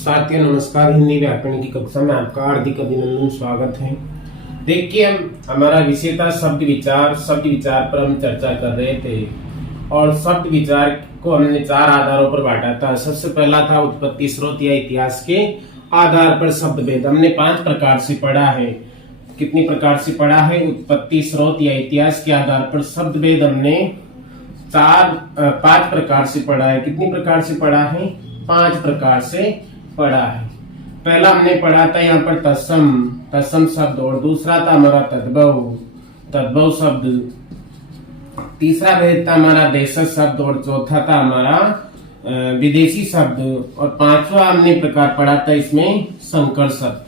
साथियों नमस्कार। हिंदी व्याकरण की कक्षा में आपका हार्दिक अभिनंदन स्वागत है। देखिए हमारा विषय था शब्द विचार। शब्द विचार पर हम चर्चा कर रहे थे और शब्द विचार को हमने 4 आधारों पर बांटा था। सबसे पहला था उत्पत्ति, स्रोत या इतिहास के आधार पर शब्द भेद। हमने 5 प्रकार से पढ़ा है। कितनी प्रकार से पढ़ा है? उत्पत्ति, स्रोत या इतिहास के आधार पर शब्द भेद हमने 5 प्रकार से पढ़ा है। कितनी प्रकार से पढ़ा है? 5 प्रकार से पढ़ा है। पहला हमने पढ़ा था यहाँ पर तत्सम शब्द, और दूसरा था हमारा तद्भव शब्द। तीसरा भेद था हमारा देशज शब्द, और चौथा था हमारा विदेशी शब्द, और 5वां हमने प्रकार पढ़ा था इसमें संकर शब्द।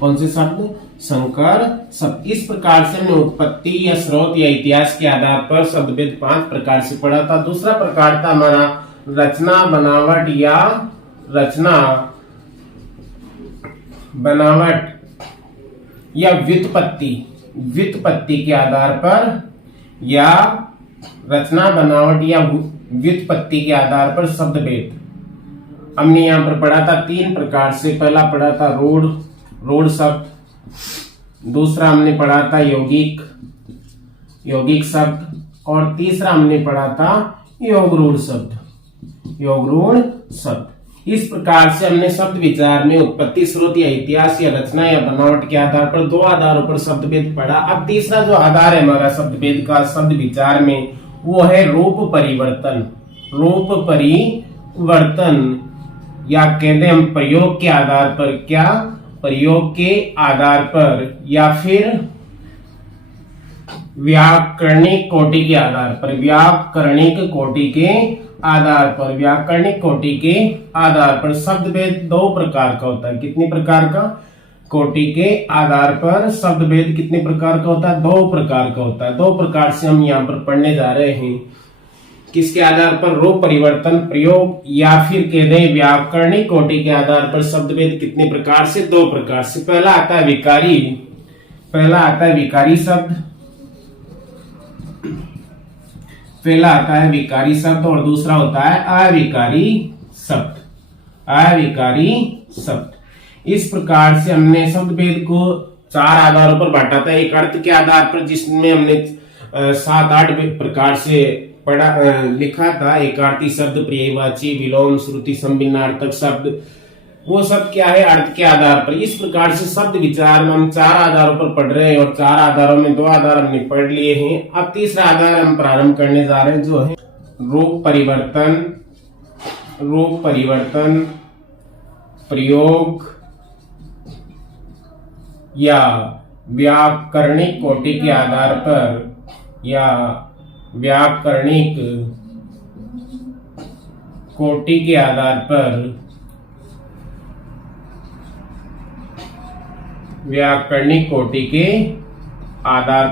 कौन से शब्द? संकर शब्द। इस प्रकार से हमने उत्पत्ति या स्रोत या इतिहास के आधार पर शब्द भेद 5 प्रकार से पढ़ा था। दूसरा प्रकार था हमारा रचना बनावट या व्युत्पत्ति के आधार पर, या रचना बनावट या व्युत्पत्ति के आधार पर शब्द भेद हमने यहाँ पर पढ़ा था 3 प्रकार से। पहला पढ़ा था रूढ़ शब्द, दूसरा हमने पढ़ा था यौगिक शब्द, और तीसरा हमने पढ़ा था योगरूढ़ शब्द। इस प्रकार से हमने शब्द विचार में उत्पत्ति, स्रोत या इतिहास या रचना या बनावट के आधार पर 2 आधारों पर शब्द भेद पढ़ा। अब तीसरा जो आधार है हमारा शब्द भेद का शब्द विचार में, वो है रूप परिवर्तन या कहते हम प्रयोग के आधार पर। क्या? प्रयोग के आधार पर, या फिर व्याकरणिक कोटि के आधार पर। व्याकरणिक कोटि के आधार पर शब्द भेद 2 प्रकार का होता है। कितने प्रकार का? कोटि के आधार पर शब्द भेद कितने प्रकार का होता है? 2 प्रकार का होता है। 2 प्रकार से हम यहाँ पर पढ़ने जा रहे हैं। किसके आधार पर? रूप परिवर्तन प्रयोग, या फिर कहते हैं व्याकरणिक कोटि के आधार पर शब्द भेद कितने प्रकार से? 2 प्रकार से। पहला आता है विकारी शब्द, और दूसरा होता है अविकारी शब्द। इस प्रकार से हमने शब्द भेद को 4 आधारों पर बांटा था। एक अर्थ के आधार पर, जिसमें हमने 7-8 प्रकार से लिखा था। एकार्थी शब्द, पर्यायवाची, विलोम, श्रुति संभिन्नार्थक शब्द, वो सब क्या है? अर्थ के आधार पर। इस प्रकार से शब्द विचार में हम 4 आधारों पर पढ़ रहे हैं, और 4 आधारों में 2 आधार हमने पढ़ लिए हैं। अब तीसरा आधार हम प्रारंभ करने जा रहे हैं, जो है रूप परिवर्तन प्रयोग या व्याकरणिक कोटि के आधार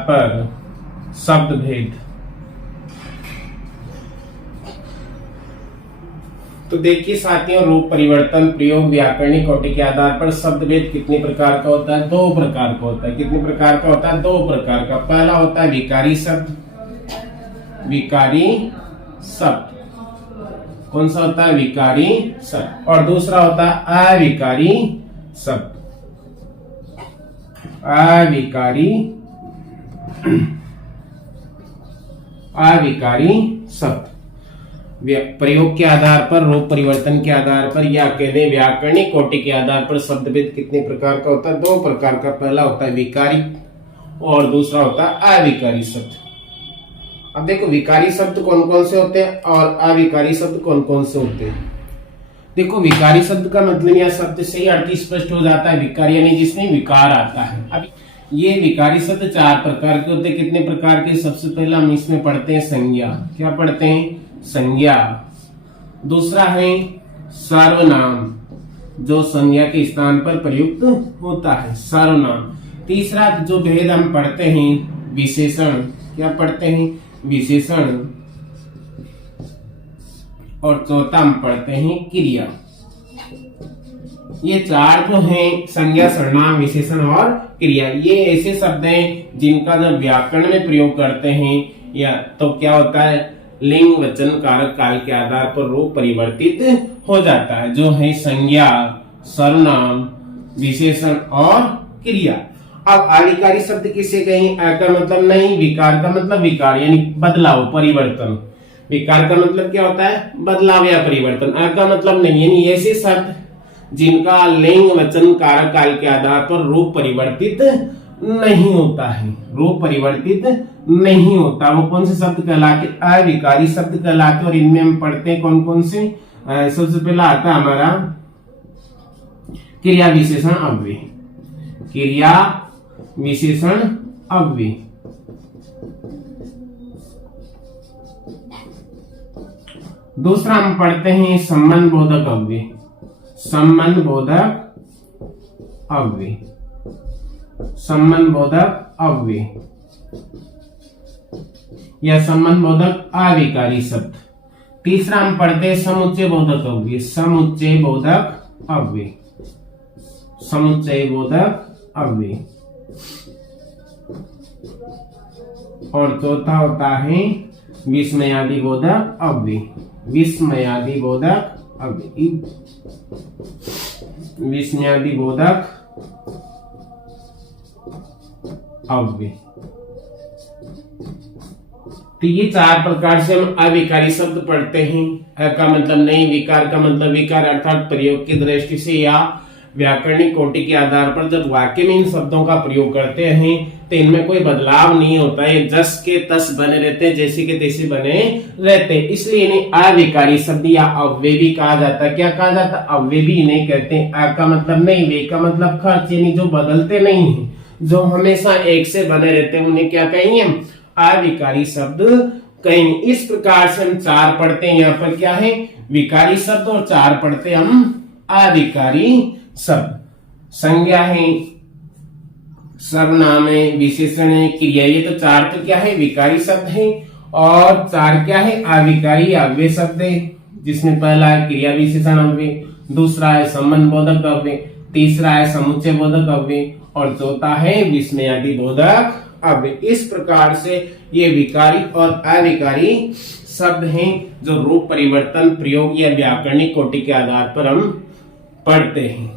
पर, शब्द भेद। तो देखिए साथियों, रूप परिवर्तन प्रयोग व्याकरणिक कोटि के आधार पर शब्द भेद कितने प्रकार का होता है? 2 प्रकार का होता है। कितने प्रकार का होता है? 2 प्रकार का। पहला होता है विकारी शब्द। कौन सा होता है? विकारी शब्द। और दूसरा होता है अविकारी शब्द। प्रयोग के आधार पर, रूप परिवर्तन के आधार पर, या कहते हैं व्याकरणिक कोटि के आधार पर शब्द भेद कितने प्रकार का होता है? 2 प्रकार का। पहला होता है विकारी, और दूसरा होता है अविकारी शब्द। अब देखो विकारी शब्द कौन कौन से होते हैं और अविकारी शब्द कौन कौन से होते हैं। देखो विकारी शब्द का मतलब यह शब्द से ही अर्थ स्पष्ट हो जाता है। विकारी यानी जिसमें विकार आता है। अब ये विकारी शब्द 4 प्रकार के होते हैं। कितने प्रकार के? सबसे पहले हम इसमें पढ़ते हैं संज्ञा। क्या पढ़ते हैं? संज्ञा। दूसरा है सर्वनाम, जो संज्ञा के स्थान पर प्रयुक्त होता है, सर्वनाम। तीसरा जो भेद हम पढ़ते हैं विशेषण। क्या पढ़ते हैं? विशेषण। और चौथा हम पढ़ते हैं क्रिया। ये 4 जो हैं, संज्ञा, सर्वनाम, विशेषण और क्रिया, ये ऐसे शब्द हैं जिनका जब व्याकरण में प्रयोग करते हैं या तो क्या होता है, लिंग, वचन, कारक, काल के आधार पर रूप परिवर्तित हो जाता है। जो है संज्ञा, सर्वनाम, विशेषण और क्रिया। अब अविकारी शब्द किसे कहें? अ का मतलब नहीं, विकार का मतलब विकार यानी बदलाव, परिवर्तन। विकार का मतलब क्या होता है? बदलाव या परिवर्तन। अ का मतलब नहीं यानी ऐसे शब्द जिनका लिंग वचन कारक काल के आधार पर रूप परिवर्तित नहीं होता है, रूप परिवर्तित नहीं होता। वो कौन से शब्द कहलाते? अविकारी शब्द कहलाते। और इनमें हम पढ़ते हैं कौन कौन से। सबसे पहला आता है हमारा क्रिया विशेषण अव्यय, क्रिया विशेषण अव्यय। दूसरा हम पढ़ते हैं संबंध बोधक अव्यय, संबंध बोधक अव्यय, संबंध बोधक अव्यय या संबंध बोधक अविकारी शब्द। तीसरा हम पढ़ते हैं समुच्चय बोधक अव्यय, समुच्चय बोधक अव्यय, समुच्चय बोधक अव्यय। और चौथा होता है विस्मयादि बोधक अव्यय, विस्मयादि बोधक अव्यय, विस्मयादि बोधक अव्यय। तो ये चार प्रकार से हम अविकारी शब्द पढ़ते हैं। अ का मतलब नहीं, विकार का मतलब विकार अर्थात प्रयोग की दृष्टि से या व्याकरणिक कोटि के आधार पर जब वाक्य में इन शब्दों का प्रयोग करते हैं तो इनमें कोई बदलाव नहीं होता है, जस के तस बने रहते हैं, जैसे के तैसे बने रहते हैं, इसलिए इन्हें अविकारी शब्द या अव्ययी कहा जाता है। क्या कहा जाता है? अव्ययी इन्हें कहते हैं। अ का मतलब नहीं, वे का मतलब खर्च यानी जो बदलते नहीं है, जो हमेशा एक से बने रहते हैं, उन्हें क्या कहेंगे? हम अविकारी शब्द कहेंगे। इस प्रकार से हम चार पढ़ते हैं। यहाँ पर क्या है? विकारी शब्द। और चार पढ़ते हम अविकारी शब्द। संज्ञा है, सर्वनाम है, विशेषण है, क्रिया। ये तो चार तो क्या है? विकारी शब्द है। और चार क्या है? अविकारी अव्यय शब्द है, जिसमें पहला है क्रिया विशेषण अव्यय, दूसरा है संबंध बोधक अव्यय, तीसरा है समुच्चय बोधक अव्यय और चौथा है विस्मयादि बोधक अव्यय। इस प्रकार से ये विकारी और अविकारी शब्द हैं जो रूप परिवर्तन, प्रयोग या व्याकरणिक कोटि के आधार पर हम पढ़ते हैं।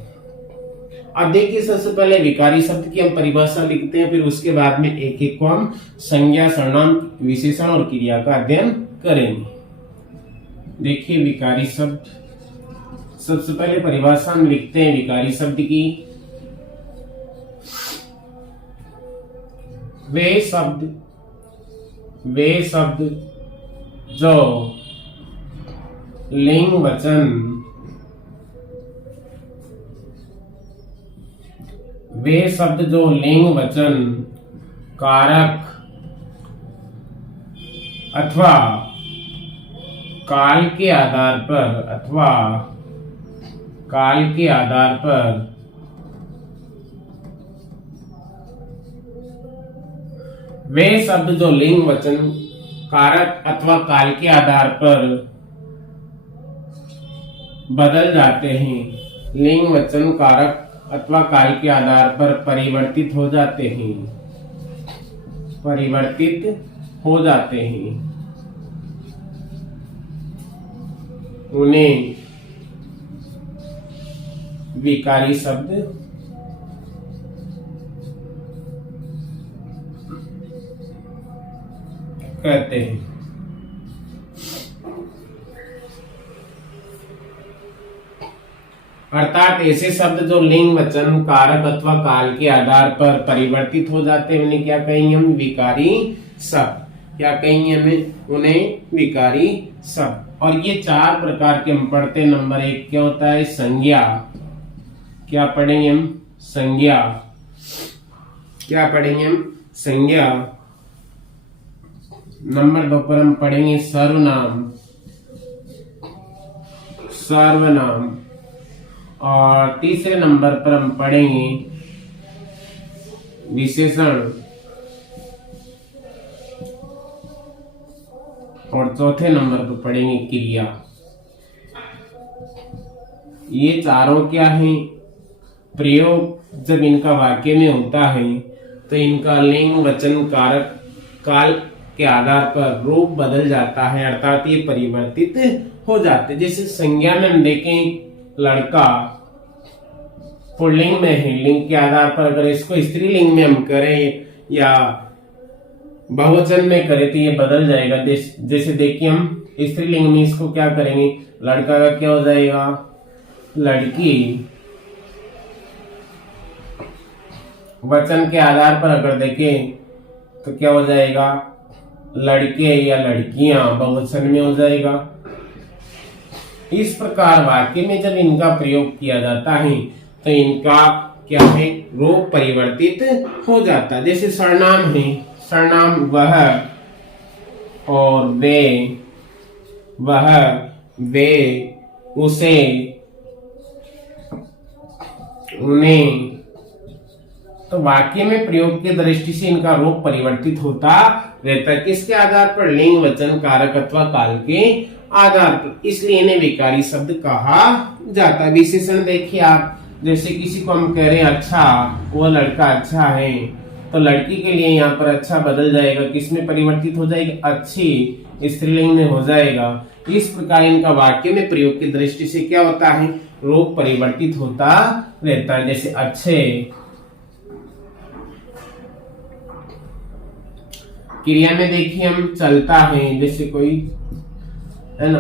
अब देखिए, सबसे पहले विकारी शब्द की हम परिभाषा लिखते हैं, फिर उसके बाद में एक एक को हम संज्ञा, सर्वनाम, विशेषण और क्रिया का अध्ययन करेंगे। देखिए विकारी शब्द, सबसे पहले परिभाषा हम लिखते हैं विकारी शब्द की। वे शब्द जो लिंग वचन, वे शब्द जो लिंग वचन कारक अथवा काल के आधार पर वे शब्द जो लिंग वचन कारक अथवा काल के आधार पर बदल जाते हैं, लिंग वचन कारक अथवा काल के आधार पर परिवर्तित हो जाते हैं, उन्हें विकारी शब्द कहते हैं। अर्थात ऐसे शब्द जो लिंग वचन कारक अथवा काल के आधार पर परिवर्तित हो जाते हैं, उन्हें क्या कहेंगे? हम विकारी शब्द। क्या कहेंगे? हमें उन्हें विकारी शब्द। और ये चार प्रकार के हम पढ़ते हैं। नंबर एक क्या होता है? संज्ञा। क्या पढ़ेंगे हम? संज्ञा। क्या पढ़ेंगे हम? संज्ञा। नंबर दो पर हम पढ़ेंगे सर्वनाम, और तीसरे नंबर पर हम पढ़ेंगे विशेषण, और चौथे नंबर पर पढ़ेंगे क्रिया। ये चारों क्या है? प्रयोग जब इनका वाक्य में होता है तो इनका लिंग वचन कारक काल के आधार पर रूप बदल जाता है, अर्थात ये परिवर्तित हो जाते। जैसे संज्ञा में हम देखें लड़का, पुल्लिंग में है, लिंग के आधार पर अगर इसको स्त्रीलिंग में हम करें या बहुवचन में करें तो ये बदल जाएगा। जैसे देखिए हम स्त्रीलिंग में इसको क्या करेंगे, लड़का का क्या हो जाएगा लड़की, वचन के आधार पर अगर देखें तो क्या हो जाएगा लड़के या लड़कियां, बहुवचन में हो जाएगा। इस प्रकार वाक्य में जब इनका प्रयोग किया जाता है तो इनका क्या है रूप परिवर्तित हो जाता है। जैसे सर्वनाम है, सर्वनाम वह और वे, वह वे, उसे, उन्हें, तो वाक्य में प्रयोग की दृष्टि से इनका रूप परिवर्तित होता रहता है। किसके आधार पर, लिंग, वचन, कारक अथवा काल के आधार पर, इसलिए इन्हें विकारी शब्द कहा जाता है। विशेषण देखिए आप, जैसे किसी को हम कह रहे हैं अच्छा, वो लड़का अच्छा है, तो लड़की के लिए यहाँ पर अच्छा बदल जाएगा, किसमें परिवर्तित हो जाएगा अच्छी, स्त्रीलिंग में हो जाएगा। इस प्रकार इनका वाक्य में प्रयोग की दृष्टि से क्या होता है रूप परिवर्तित होता रहता है। जैसे अच्छे, क्रिया में देखिए हम चलता है, जैसे कोई है ना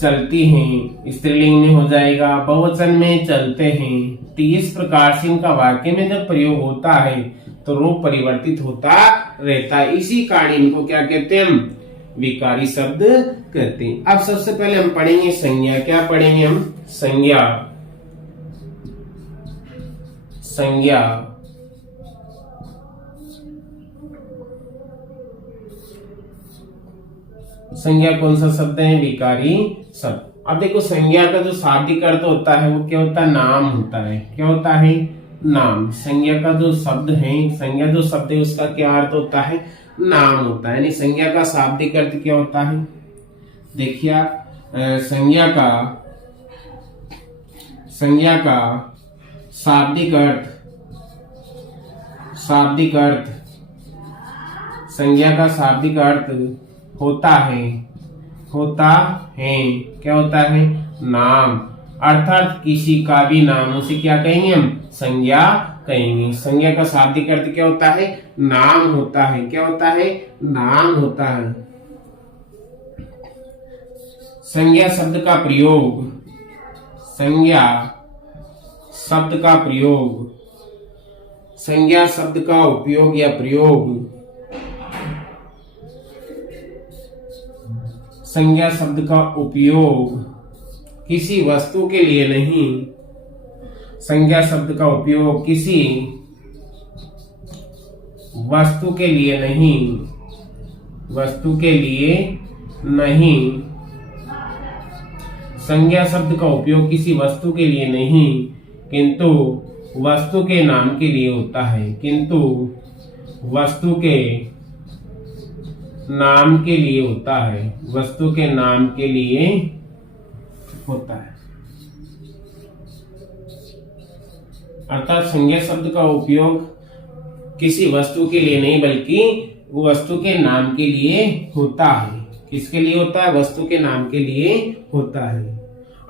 चलती हैं, स्त्रीलिंग में हो जाएगा, बहुवचन में चलते हैं। तो इस प्रकार से इनका वाक्य में जब प्रयोग होता है तो रूप परिवर्तित होता रहता है। इसी कारण इनको क्या कहते हैं हम विकारी शब्द कहते हैं। अब सबसे पहले हम पढ़ेंगे संज्ञा। क्या पढ़ेंगे हम संज्ञा। संज्ञा संज्ञा कौन सा शब्द है विकारी शब्द। अब देखो संज्ञा का जो शाब्दिक अर्थ होता है वो क्या होता है नाम होता है। क्या होता है नाम। संज्ञा का जो शब्द है, संज्ञा जो शब्द है उसका क्या अर्थ होता है नाम होता है। यानी संज्ञा का शाब्दिक अर्थ क्या होता है देखिए संज्ञा का शाब्दिक अर्थ संज्ञा का शाब्दिक अर्थ होता है क्या होता है नाम। अर्थात किसी का भी नाम, उसे क्या कहेंगे हम संज्ञा कहेंगे। संज्ञा का शाब्दिक अर्थ क्या होता है नाम होता है। क्या होता है नाम होता है। संज्ञा शब्द का प्रयोग, संज्ञा शब्द का प्रयोग, संज्ञा शब्द का उपयोग या प्रयोग, संज्ञा शब्द का उपयोग किसी वस्तु के लिए नहीं। संज्ञा शब्द का उपयोग किसी वस्तु के लिए नहीं, वस्तु के लिए नहीं। संज्ञा शब्द का उपयोग किसी वस्तु के लिए नहीं किंतु वस्तु के नाम के लिए होता है। किंतु वस्तु के नाम के लिए होता है। वस्तु के नाम के लिए होता है। अर्थात संज्ञा शब्द का उपयोग किसी वस्तु के लिए नहीं बल्कि वो वस्तु के नाम के लिए होता है। किसके लिए होता है वस्तु के नाम के लिए होता है।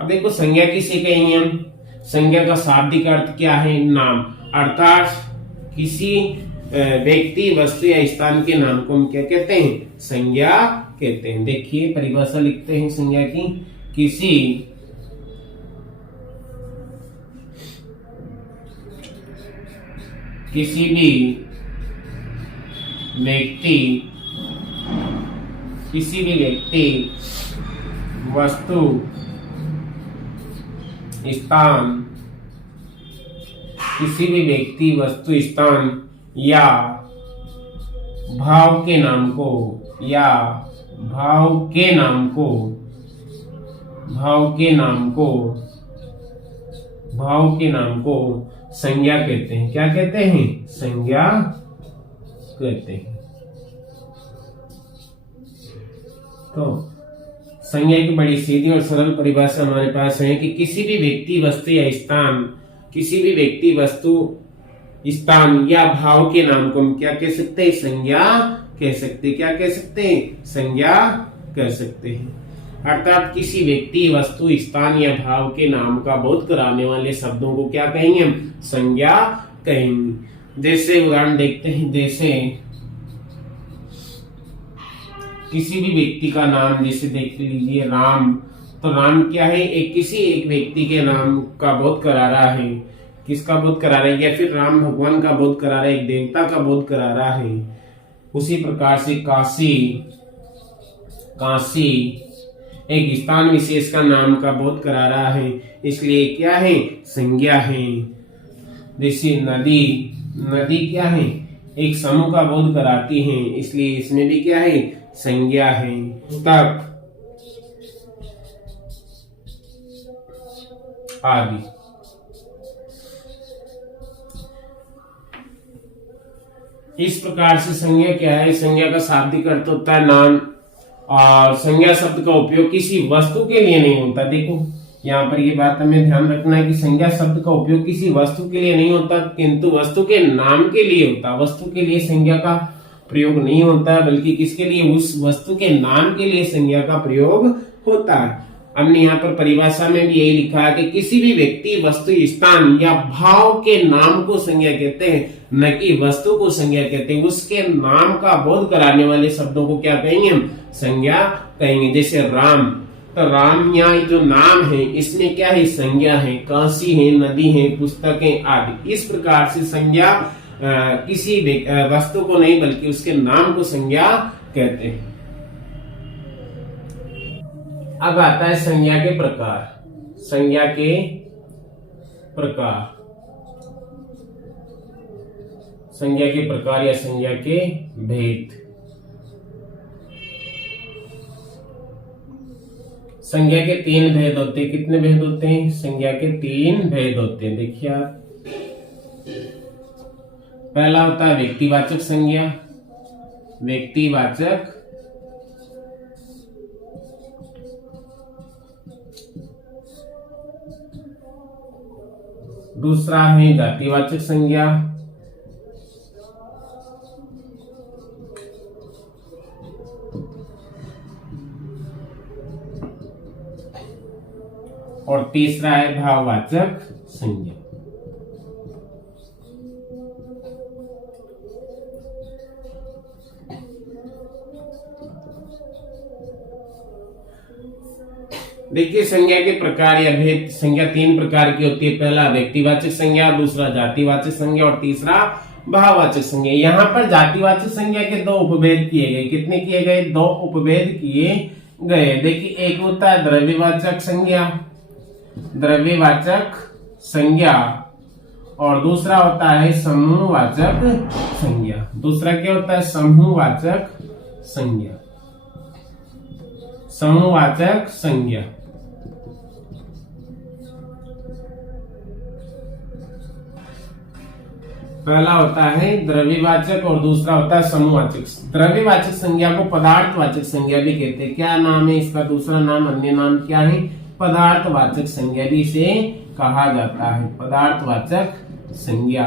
अब देखो संज्ञा किसे कहेंगे हम। संज्ञा का शाब्दिक अर्थ क्या है नाम। अर्थात किसी व्यक्ति वस्तु या स्थान के नाम को हम क्या कहते हैं संज्ञा कहते हैं। देखिए परिभाषा लिखते हैं संज्ञा की। किसी भी व्यक्ति वस्तु स्थान, किसी भी व्यक्ति वस्तु स्थान या भाव के नाम को संज्ञा कहते हैं। क्या कहते हैं संज्ञा कहते हैं। तो संज्ञा की बड़ी सीधी और सरल परिभाषा हमारे पास है कि किसी भी व्यक्ति वस्तु या स्थान, किसी भी व्यक्ति वस्तु स्थान या भाव के नाम को हम क्या कह सकते हैं संज्ञा कह सकते हैं। क्या कह सकते हैं संज्ञा कह सकते हैं। अर्थात किसी व्यक्ति, वस्तु, स्थान या भाव के नाम का बोध कराने वाले शब्दों को क्या कहेंगे हम? संज्ञा कहेंगे। जैसे उदाहरण देखते हैं, जैसे किसी भी व्यक्ति का नाम, जैसे देख लीजिए राम, तो राम क्या है? किसी एक व्यक्ति के नाम का बोध करा रहा है। किसका बोध करा रहा है? या फिर राम भगवान का बोध करा रहा है, एक देवता का बोध करा रहा है। उसी प्रकार से काशी एक स्थान विशेष का नाम का बोध करा रहा है, इसलिए क्या है? संज्ञा है। जैसे नदी क्या है? एक समूह का बोध कराती है, इसलिए इसमें भी क्या है? संज्ञा है। पुस्तक आदि। इस प्रकार से संज्ञा क्या है? संज्ञा का शाब्दिक अर्थ होता है नाम, और संज्ञा शब्द का उपयोग किसी वस्तु के लिए नहीं होता। देखो यहाँ पर ये बात हमें ध्यान रखना है कि संज्ञा शब्द का उपयोग किसी वस्तु के लिए नहीं होता, किंतु वस्तु के नाम के लिए होता। वस्तु के लिए संज्ञा का प्रयोग नहीं होता, बल्कि किसके लिए? उस वस्तु के नाम के लिए संज्ञा का प्रयोग होता है। हमने यहाँ पर परिभाषा में भी यही लिखा है कि किसी भी व्यक्ति, वस्तु, स्थान या भाव के नाम को संज्ञा कहते हैं, न कि वस्तु को संज्ञा कहते हैं। उसके नाम का बोध कराने वाले शब्दों को क्या कहेंगे हम? संज्ञा कहेंगे। जैसे राम, तो राम यहाँ जो नाम है इसमें क्या है? संज्ञा है। काशी है, नदी है, पुस्तकें आदि। इस प्रकार से संज्ञा किसी वस्तु को नहीं, बल्कि उसके नाम को संज्ञा कहते हैं। अब आता है संज्ञा के प्रकार। संज्ञा के प्रकार, संज्ञा के प्रकार या संज्ञा के भेद। संज्ञा के 3 भेद होते हैं। कितने भेद होते हैं? संज्ञा के 3 भेद होते हैं। देखिए आप, पहला होता है व्यक्तिवाचक संज्ञा। व्यक्तिवाचक, दूसरा है जातिवाचक संज्ञा, और तीसरा है भाववाचक संज्ञा। देखिए संज्ञा के प्रकार या भेद। संज्ञा 3 प्रकार की होती है। पहला व्यक्तिवाचक संज्ञा, दूसरा जातिवाचक संज्ञा और तीसरा भाववाचक संज्ञा। यहाँ पर जातिवाचक संज्ञा के 2 उपभेद किए गए। कितने किए गए? 2 उपभेद किए गए। देखिए एक होता है द्रव्यवाचक संज्ञा, द्रव्यवाचक संज्ञा, और दूसरा होता है समूहवाचक संज्ञा। दूसरा क्या होता है? समूहवाचक संज्ञा। समूहवाचक संज्ञा। पहला होता है द्रव्यवाचक और दूसरा होता है समूहवाचक। द्रव्यवाचक संज्ञा को पदार्थवाचक संज्ञा भी कहते हैं। क्या नाम है इसका? दूसरा नाम, अन्य नाम क्या है? पदार्थवाचक संज्ञा भी इसे कहा जाता है, पदार्थवाचक संज्ञा।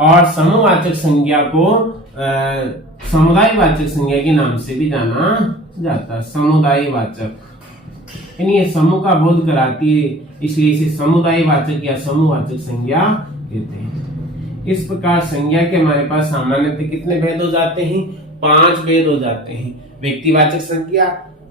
और समूहवाचक संज्ञा को समुदायवाचक संज्ञा के नाम से भी जाना जाता है। समुदायवाचक, यानी ये समूह का बोध कराती है, इसलिए इसे समुदायवाचक या समूहवाचक संज्ञा कहते हैं। इस प्रकार संज्ञा के हमारे पास सामान्यतः कितने भेद हो जाते हैं? 5 भेद हो जाते हैं। व्यक्तिवाचक संज्ञा,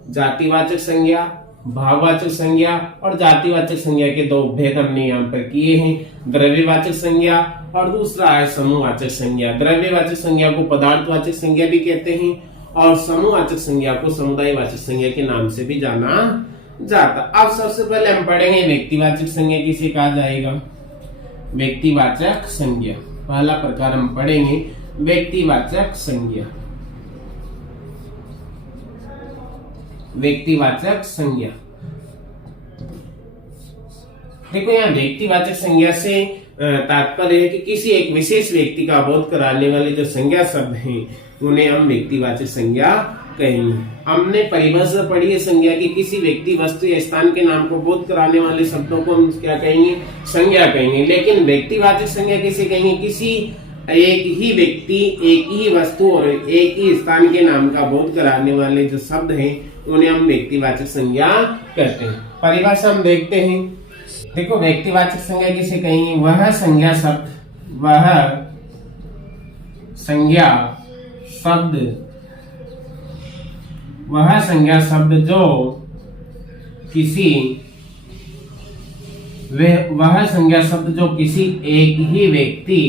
जातिवाचक संज्ञा, भाववाचक संज्ञा और जातिवाचक संज्ञा के 2 भेद हमने यहाँ पर किए हैं। द्रव्यवाचक संज्ञा और दूसरा है समूहवाचक संज्ञा। द्रव्यवाचक संज्ञा को पदार्थवाचक संज्ञा भी कहते हैं और समूहवाचक संज्ञा को समुदायवाचक संज्ञा के नाम से भी जाना जाता। अब सबसे पहले हम पढ़ेंगे व्यक्तिवाचक संज्ञा किसे कहा जाएगा। व्यक्तिवाचक संज्ञा, पहला प्रकार हम पढ़ेंगे व्यक्तिवाचक संज्ञा। व्यक्तिवाचक संज्ञा, देखो यहाँ व्यक्तिवाचक संज्ञा से तात्पर्य है कि किसी एक विशेष व्यक्ति का बोध कराने वाले जो संज्ञा शब्द हैं उन्हें हम व्यक्तिवाचक संज्ञा कहेंगे। हमने परिभाषा पढ़ी है संज्ञा की, किसी व्यक्ति, वस्तु या स्थान के नाम को बोध कराने वाले शब्दों को हम क्या कहेंगे? संज्ञा कहेंगे। लेकिन व्यक्तिवाचक संज्ञा किसे कहेंगे? किसी एक ही व्यक्ति, एक ही वस्तु और एक ही स्थान के नाम का बोध कराने वाले जो शब्द हैं उन्हें हम व्यक्तिवाचक संज्ञा कहते हैं। परिभाषा हम देखते हैं। देखो, व्यक्तिवाचक संज्ञा किसे कहेंगे? वह संज्ञा शब्द, वह संज्ञा शब्द, वह संज्ञा शब्द जो किसी, वह संज्ञा शब्द जो किसी एक ही व्यक्ति,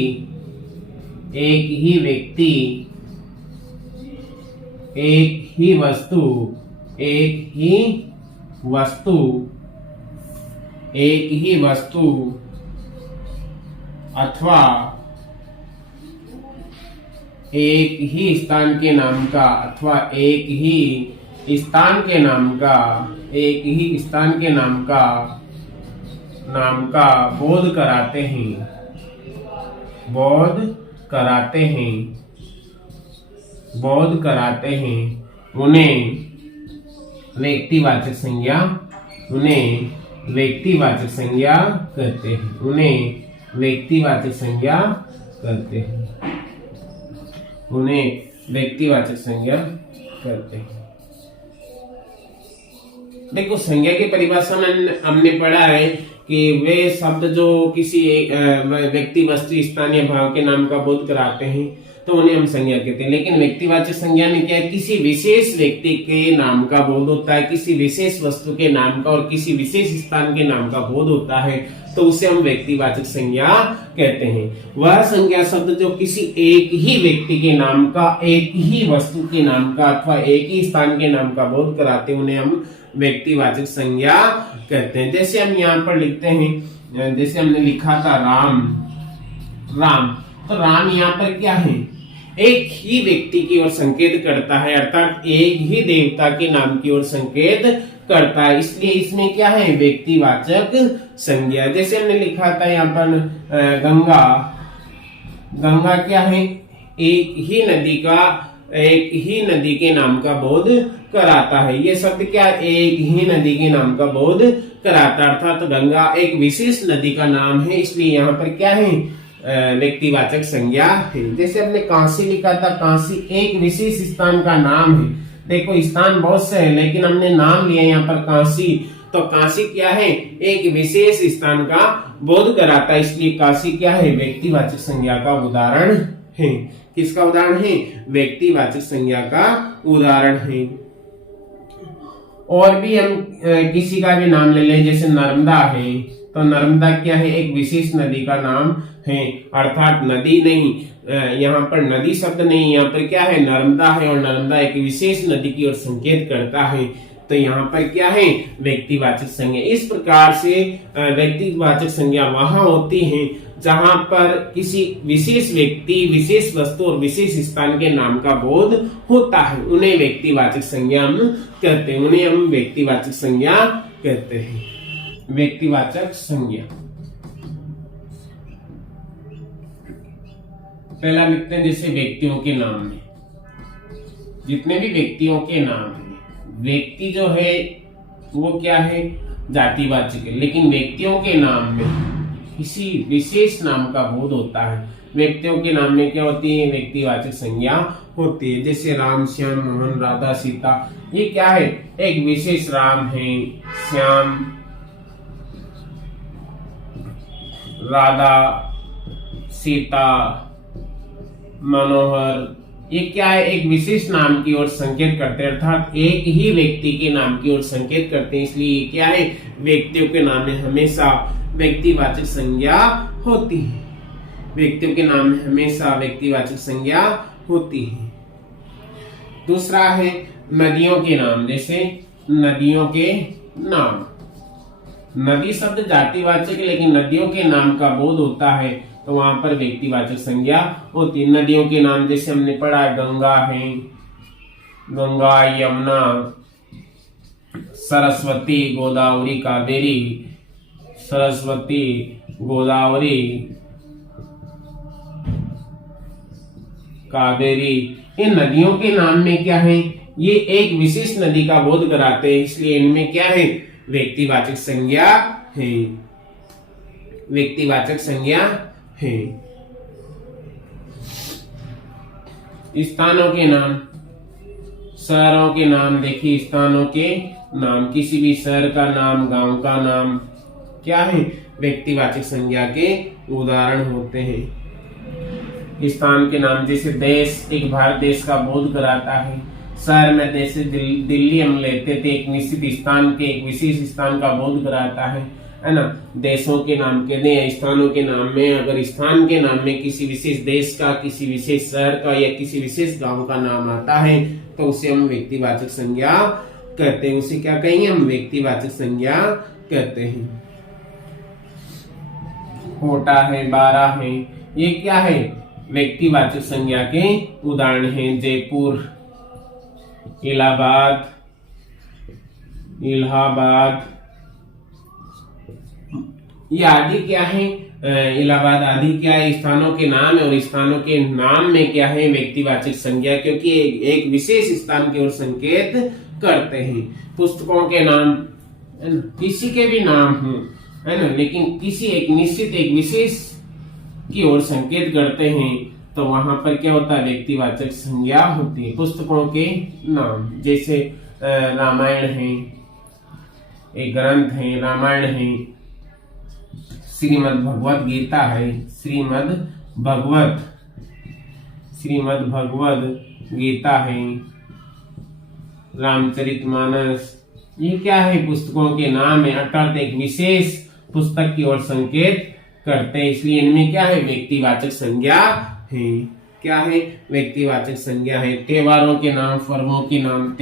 एक ही व्यक्ति, एक ही वस्तु, एक ही वस्तु, एक ही वस्तु अथवा एक ही स्थान के नाम का, अथवा एक ही स्थान के नाम का, एक ही स्थान के नाम का बोध कराते हैं, बोध कराते हैं, बोध कराते हैं, उन्हें व्यक्तिवाचक संज्ञा, उन्हें व्यक्तिवाचक संज्ञा कहते हैं, उन्हें व्यक्तिवाचक संज्ञा कहते हैं, उन्हें व्यक्तिवाचक संज्ञा कहते हैं। देखो, संज्ञा की परिभाषा में हमने पढ़ा है कि वे शब्द जो किसी व्यक्ति, वस्तु, स्थान या भाव के नाम का बोध कराते हैं तो उन्हें हम संज्ञा कहते हैं। लेकिन व्यक्तिवाचक संज्ञा में क्या है? किसी विशेष व्यक्ति के नाम का बोध होता है, किसी विशेष वस्तु के नाम का और किसी विशेष स्थान के नाम का बोध होता है, तो उसे हम व्यक्तिवाचक संज्ञा कहते हैं। वह संज्ञा शब्द जो किसी एक ही व्यक्ति के नाम का, एक ही वस्तु के नाम का अथवा एक ही स्थान के नाम का बोध कराते हैं, उन्हें हम व्यक्तिवाचक संज्ञा कहते हैं। जैसे हम यहाँ पर लिखते हैं, जैसे हमने लिखा था राम, राम, तो राम यहाँ पर क्या है? एक ही व्यक्ति की ओर संकेत करता है, अर्थात एक ही देवता के नाम की ओर संकेत करता है, इसलिए इसमें क्या है? व्यक्तिवाचक संज्ञा। जैसे हमने लिखा था यहाँ पर गंगा, गंगा क्या है? एक ही नदी का, एक ही नदी के नाम का बोध कराता है। ये शब्द क्या? एक ही नदी के नाम का बोध कराता है, अर्थात गंगा एक विशेष नदी का नाम है, इसलिए यहाँ पर क्या है? व्यक्तिवाचक संज्ञा है। जैसे हमने काशी लिखा था, काशी एक विशेष स्थान का नाम है। देखो, स्थान बहुत से है लेकिन हमने नाम लिया यहाँ पर काशी, तो काशी क्या है? एक विशेष स्थान का बोध कराता है, इसलिए काशी क्या है? व्यक्तिवाचक संज्ञा का उदाहरण है। किसका उदाहरण है? व्यक्तिवाचक संज्ञा का उदाहरण है। और भी हम किसी का भी नाम ले लें, जैसे नर्मदा है, तो नर्मदा क्या है? एक विशेष नदी का नाम है, अर्थात नदी नहीं, यहाँ पर नदी शब्द नहीं, यहाँ पर क्या है? नर्मदा है, और नर्मदा एक विशेष नदी की ओर संकेत करता है, तो यहाँ पर क्या है? व्यक्तिवाचक संज्ञा। इस प्रकार से व्यक्तिवाचक संज्ञा वहां होती है जहां पर किसी विशेष व्यक्ति, विशेष वस्तु और विशेष स्थान के नाम का बोध होता है, उन्हें व्यक्तिवाचक संज्ञा हम कहते हैं, उन्हें हम व्यक्तिवाचक संज्ञा कहते हैं। व्यक्तिवाचक संज्ञा पहला लिखते हैं, जैसे व्यक्तियों के नाम में, जितने भी व्यक्तियों के नाम हैं, व्यक्ति जो है वो क्या है? जातिवाचक है, लेकिन व्यक्तियों के नाम में किसी विशेष नाम का बोध होता है। व्यक्तियों के नाम में क्या होती है? व्यक्तिवाचक संज्ञा होती है। जैसे राम, श्याम, मोहन, राधा, सीता, ये क्या है? एक विशेष राम है, श्याम, राधा, सीता, मनोहर, ये क्या है? एक विशेष नाम की ओर संकेत करते हैं, अर्थात एक ही व्यक्ति के नाम की ओर संकेत करते हैं, इसलिए क्या है? व्यक्तियों के नाम में हमेशा व्यक्तिवाचक संज्ञा होती है। व्यक्तियों के नाम में हमेशा व्यक्तिवाचक संज्ञा होती है। दूसरा है नदियों के नाम, जैसे नदियों के नाम। नदी शब्द जातिवाचक है, लेकिन नदियों के नाम का बोध होता है तो वहां पर व्यक्तिवाचक संज्ञा होती है। नदियों के नाम जैसे हमने पढ़ा है, गंगा है, गंगा, यमुना, सरस्वती, गोदावरी, कावेरी, सरस्वती, गोदावरी, कावेरी, इन नदियों के नाम में क्या है? ये एक विशेष नदी का बोध कराते हैं, इसलिए इनमें क्या है? व्यक्तिवाचक संज्ञा है, व्यक्तिवाचक संज्ञा है। स्थानों के नाम, शहरों के नाम। देखिए स्थानों के नाम, किसी भी शहर का नाम, गांव का नाम क्या है, व्यक्तिवाचक संज्ञा के उदाहरण होते हैं। स्थान के नाम, जैसे देश, एक भारत देश का बोध कराता है। शहर में जैसे दिल्ली हम लेते थे, एक निश्चित स्थान के, एक विशेष स्थान का बोध कराता है ना। देशों के नाम के दें, स्थानों के नाम में अगर स्थान के नाम में किसी विशेष देश का, किसी विशेष शहर का या किसी विशेष गांव का नाम आता है तो उसे हम व्यक्तिवाचक संज्ञा कहते हैं। उसे क्या कहेंगे, हम व्यक्तिवाचक संज्ञा कहते हैं। कोटा है, बारा है, ये क्या है, व्यक्तिवाचक संज्ञा के उदाहरण हैं। जयपुर, इलाहाबाद, ये आदि क्या है, इलाहाबाद आदि क्या है, स्थानों के नाम है। और स्थानों के नाम में क्या है, व्यक्तिवाचक संज्ञा, क्योंकि एक विशेष स्थान की ओर संकेत करते हैं। पुस्तकों के नाम किसी के भी नाम हो, है ना, लेकिन किसी एक निश्चित एक विशेष की ओर संकेत करते हैं तो वहां पर क्या होता है, व्यक्तिवाचक संज्ञा होती है। पुस्तकों के नाम, जैसे रामायण है, एक ग्रंथ है, रामायण है। श्रीमद् भगवत गीता है, श्रीमद् भगवत गीता है। रामचरितमानस, ये क्या है, पुस्तकों के नाम है, अर्थात एक विशेष पुस्तक की ओर संकेत करते हैं, इसलिए इनमें क्या है, व्यक्तिवाचक संज्ञा है। क्या है, व्यक्तिवाचक संज्ञा है। त्योहारों के नाम, पर्वों के नाम,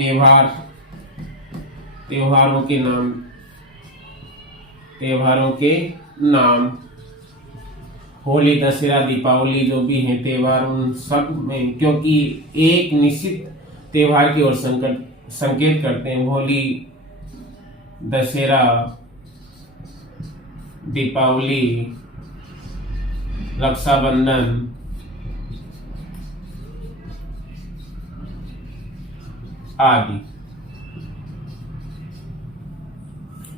त्योहारों के नाम, होली, दशहरा, दीपावली जो भी है त्योहार, उन सब में क्योंकि एक निश्चित त्योहार की ओर संकेत करते हैं। होली, दशहरा, दीपावली, रक्षाबंधन आदि।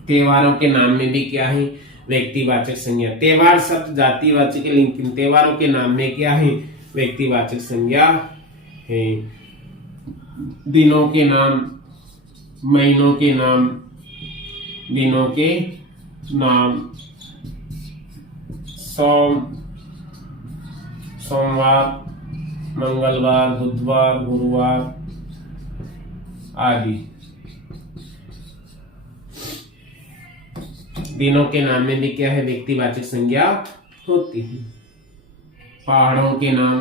त्योहारों के नाम में भी क्या है, व्यक्तिवाचक संज्ञा। त्योहार शब्द जातिवाचक है, लेकिन त्योहारों के नाम में क्या है, व्यक्तिवाचक संज्ञा है। दिनों के नाम, महीनों के नाम, दिनों के नाम, सोमवार, मंगलवार, बुधवार, गुरुवार आदि। दिनों के नाम में भी क्या है, व्यक्तिवाचक संज्ञा होती है। पहाड़ों के नाम,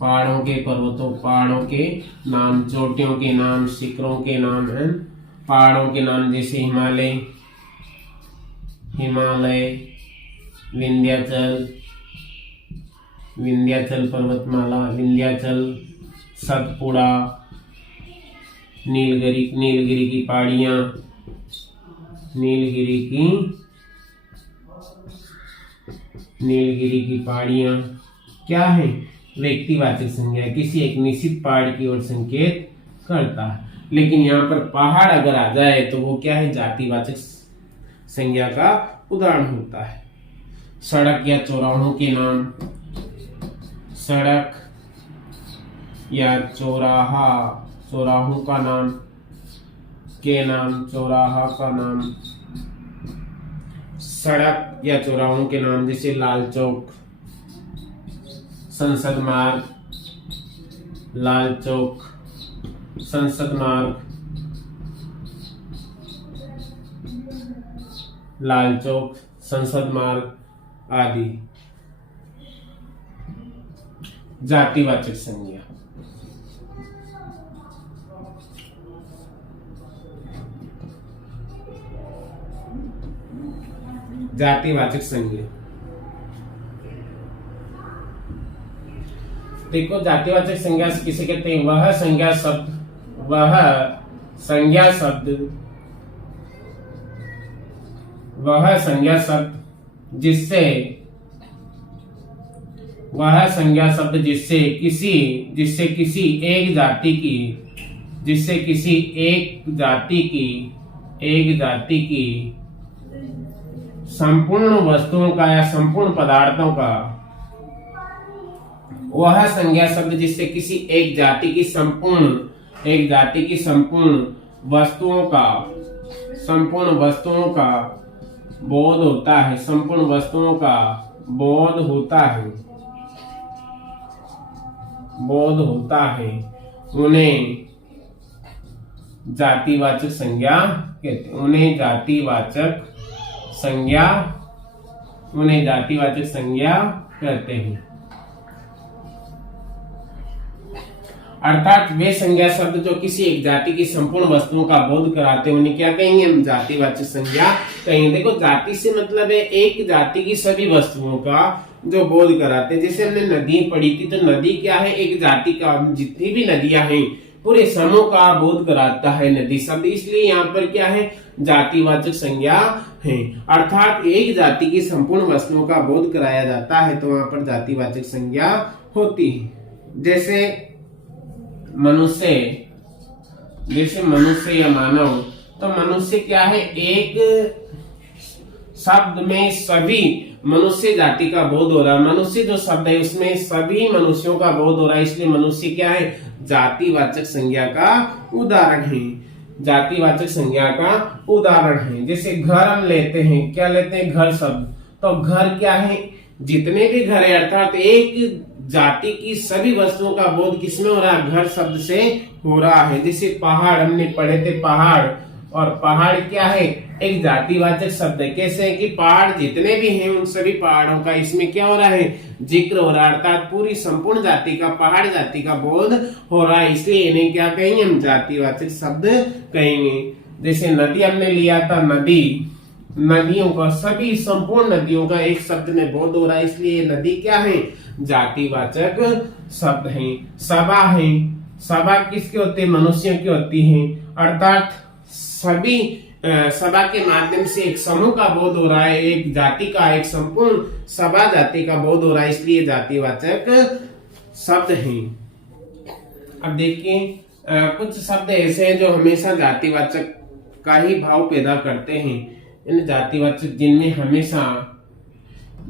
पहाड़ों के पर्वतों, पहाड़ों के नाम, चोटियों के नाम, शिखरों के नाम है। पहाड़ों के नाम जैसे हिमालय, विंध्याचल पर्वतमाला, विंध्याचल, सतपुड़ा, नीलगिरी की पहाड़ियां, नीलगिरी की पहाड़ियां क्या है, व्यक्तिवाचक संज्ञा, किसी एक निश्चित पहाड़ की ओर संकेत करता है। लेकिन यहाँ पर पहाड़ अगर आ जाए तो वो क्या है, जातिवाचक संज्ञा का उदाहरण होता है। सड़क या चौराहों के नाम, सड़क या चौराहा, चौराहों का नाम के नाम, चौराहा का नाम। सड़क या चौराहों के नाम जैसे लाल चौक, संसद मार्ग, लाल चौक, संसद मार्ग, लाल चौक, संसद मार्ग आदि। जातिवाचक संज्ञा, जातिवाचक संज्ञा। देखो जातिवाचक संज्ञा से किसे कहते हैं, वह संज्ञा शब्द जिससे किसी एक जाति की संपूर्ण वस्तुओं का या संपूर्ण पदार्थों का वह संज्ञा शब्द जिससे किसी एक जाति की संपूर्ण वस्तुओं का बोध होता है, संपूर्ण वस्तुओं का बोध होता है, उन्हें जातिवाचक संज्ञा कहते हैं। उन्हें जातिवाचक संज्ञा कहते हैं। अर्थात वे संज्ञा शब्द जो किसी एक जाति की संपूर्ण वस्तुओं का बोध कराते हैं उन्हें क्या कहेंगे? हम जातिवाचक संज्ञा कहेंगे। देखो, जाति से मतलब है एक जाति की सभी वस्तुओं का जो बोध कराते हैं। जैसे हमने नदी पढ़ी थी, तो नदी क्या है? एक जाति का, जितनी भी नदियां हैं पूरे समूह का बोध कराता है नदी शब्द, इसलिए यहाँ पर क्या है? जातिवाचक संज्ञा है। अर्थात एक जाति की संपूर्ण वस्तुओं का बोध कराया जाता है तो वहां पर जातिवाचक संज्ञा होती है। जैसे मनुष्य या मानव, तो मनुष्य क्या है? एक शब्द में सभी मनुष्य जाति का बोध हो रहा है। मनुष्य जो शब्द है उसमें सभी मनुष्यों का बोध हो रहा है, इसलिए मनुष्य क्या है? जातिवाचक संज्ञा का उदाहरण है। जातिवाचक संज्ञा का उदाहरण है। जैसे घर हम लेते हैं, क्या लेते हैं? घर शब्द। तो घर क्या है? जितने भी घर है, अर्थात एक जाति की सभी वस्तुओं का बोध किसमें हो रहा है? घर शब्द से हो रहा है। जैसे पहाड़ हमने पढ़े थे, पहाड़, और पहाड़ क्या है? एक जातिवाचक शब्द है। कैसे है कि पहाड़ जितने भी हैं उन सभी पहाड़ों का इसमें क्या हो रहा है? जिक्र हो रहा है, अर्थात पूरी संपूर्ण जाति का, पहाड़ जाति का बोध हो रहा है, इसलिए इन्हें क्या कहेंगे? हम जातिवाचक शब्द कहेंगे। जैसे नदी हमने लिया था, नदियों का, सभी संपूर्ण नदियों का एक शब्द में बोध हो रहा है, इसलिए नदी क्या है? जातिवाचक शब्द है। सभा है, सभा किसकी होती है? मनुष्यों की होती है, अर्थात सभी सभा के माध्यम से एक समूह का बोध हो रहा है, एक जाति का, एक संपूर्ण सभा जाति का बोध हो रहा है, इसलिए जातिवाचक शब्द है। अब देखिए, कुछ शब्द ऐसे हैं जो हमेशा जातिवाचक का ही भाव पैदा करते हैं। इन जातिवाचक जिनमें हमेशा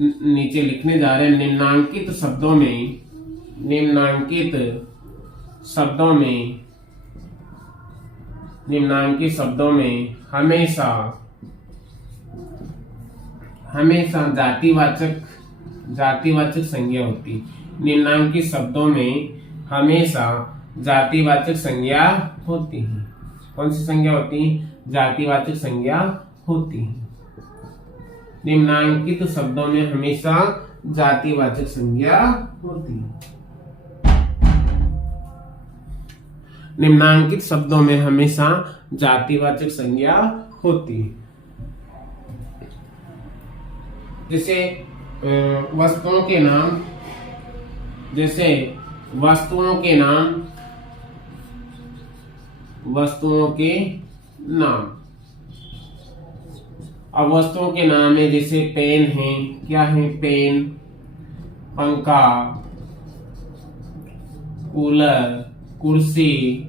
नीचे लिखने जा रहे हैं, निम्नांकित शब्दों में हमेशा जातिवाचक संज्ञा होती। निम्नांकित शब्दों में हमेशा जातिवाचक संज्ञा होती है। कौन सी संज्ञा होती है? जातिवाचक संज्ञा होती है। निम्नांकित शब्दों में हमेशा जातिवाचक संज्ञा होती है। निम्नांकित शब्दों में हमेशा जातिवाचक संज्ञा होती है। जैसे वस्तुओं के नाम, अब वस्तुओं के नाम है, जैसे पेन है, क्या है? पेन, पंखा, कूलर, कुर्सी,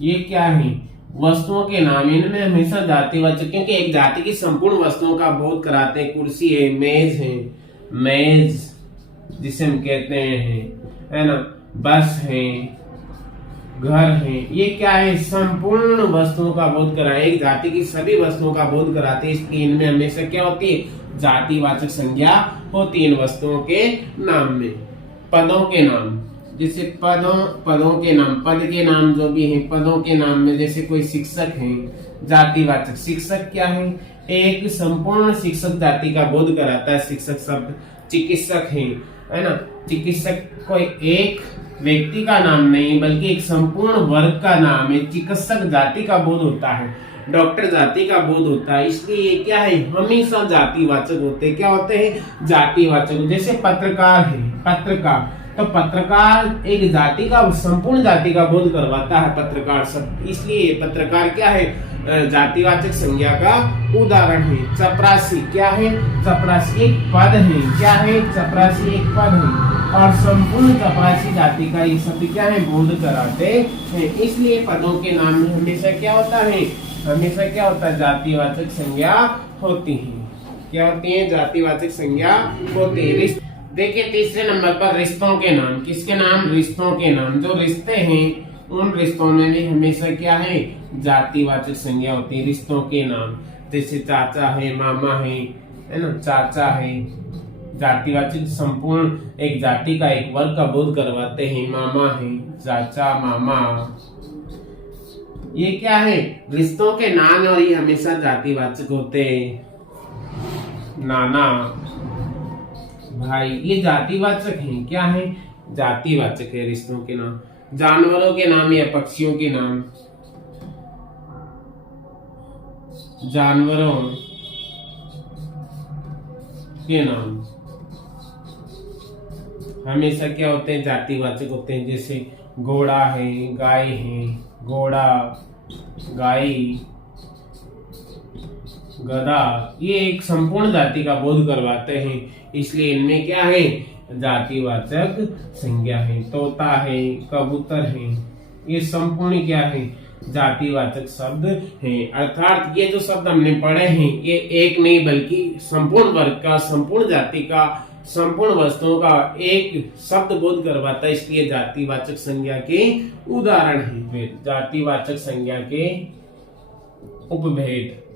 ये क्या है? वस्तुओं के नाम। इनमें हमेशा जातिवाचक, क्योंकि एक जाति की संपूर्ण वस्तुओं का बोध कराते हैं। कुर्सी है, मेज जिसे हम कहते हैं, है ना, बस है, घर है, ये क्या है? संपूर्ण वस्तुओं का बोध कराए, एक जाति की सभी वस्तुओं का बोध कराते हैं, इसलिए इनमें हमेशा क्या होती है? जातिवाचक संज्ञा होती है इन वस्तुओं के नाम में। पदों के नाम, जैसे पदों के नाम, पद के नाम जो भी हैं, पदों के नाम में जैसे कोई शिक्षक है, जातिवाचक। शिक्षक क्या है? एक संपूर्ण शिक्षक जाति का बोध कराता है शिक्षक शब्द। चिकित्सक है ना, चिकित्सक कोई एक व्यक्ति का नाम नहीं बल्कि एक संपूर्ण वर्ग का नाम है। चिकित्सक जाति का बोध होता है, डॉक्टर जाति का बोध होता है, इसलिए ये क्या है? हमेशा जातिवाचक होते हैं। क्या होते हैं? जातिवाचक। जैसे पत्रकार है, पत्रकार, तो पत्रकार एक जाति का, संपूर्ण जाति का बोध करवाता है पत्रकार शब्द, इसलिए पत्रकार क्या है? जातिवाचक संज्ञा का उदाहरण है। चपरासी क्या है? चपरासी एक पद है। क्या है? चपरासी एक पद है, और संपूर्ण चपरासी जाति का ये शब्द क्या है? बोध कराते हैं, इसलिए पदों के नाम में हमेशा क्या होता है? हमेशा क्या होता है? जातिवाचक संज्ञा होती है। क्या होती है? जातिवाचक संज्ञा होती है। देखिए तीसरे नंबर पर रिश्तों के नाम। किसके नाम? रिश्तों के नाम। जो रिश्ते हैं उन रिश्तों में भी हमेशा क्या है? जातिवाचक संज्ञा होती है। रिश्तों के नाम जैसे चाचा है, मामा है ना, चाचा है। जातिवाचक संपूर्ण एक जाति का, एक वर्ग का बोध करवाते हैं। मामा है, चाचा, मामा, ये क्या है? रिश्तों के नाम और ये हमेशा जातिवाचक होते हैं। नाना, भाई, ये जातिवाचक हैं। क्या है? जातिवाचक है रिश्तों के नाम। जानवरों के नाम या पक्षियों के नाम। जानवरों के नाम हमेशा क्या होते हैं? जातिवाचक होते हैं। जैसे घोड़ा है, गाय है, घोड़ा, गाय, गधा, ये एक संपूर्ण जाति का बोध करवाते हैं, इसलिए इनमें क्या है? जातिवाचक संज्ञा है। तोता है, कबूतर है, ये संपूर्ण क्या है? जातिवाचक शब्द हैं। अर्थात ये जो शब्द हमने पढ़े हैं ये एक नहीं बल्कि संपूर्ण वर्ग का, संपूर्ण जाति का, संपूर्ण वस्तुओं का एक शब्द बोध करवाता है, इसलिए जातिवाचक संज्ञा के उदाहरण है। जातिवाचक संज्ञा के उपभेद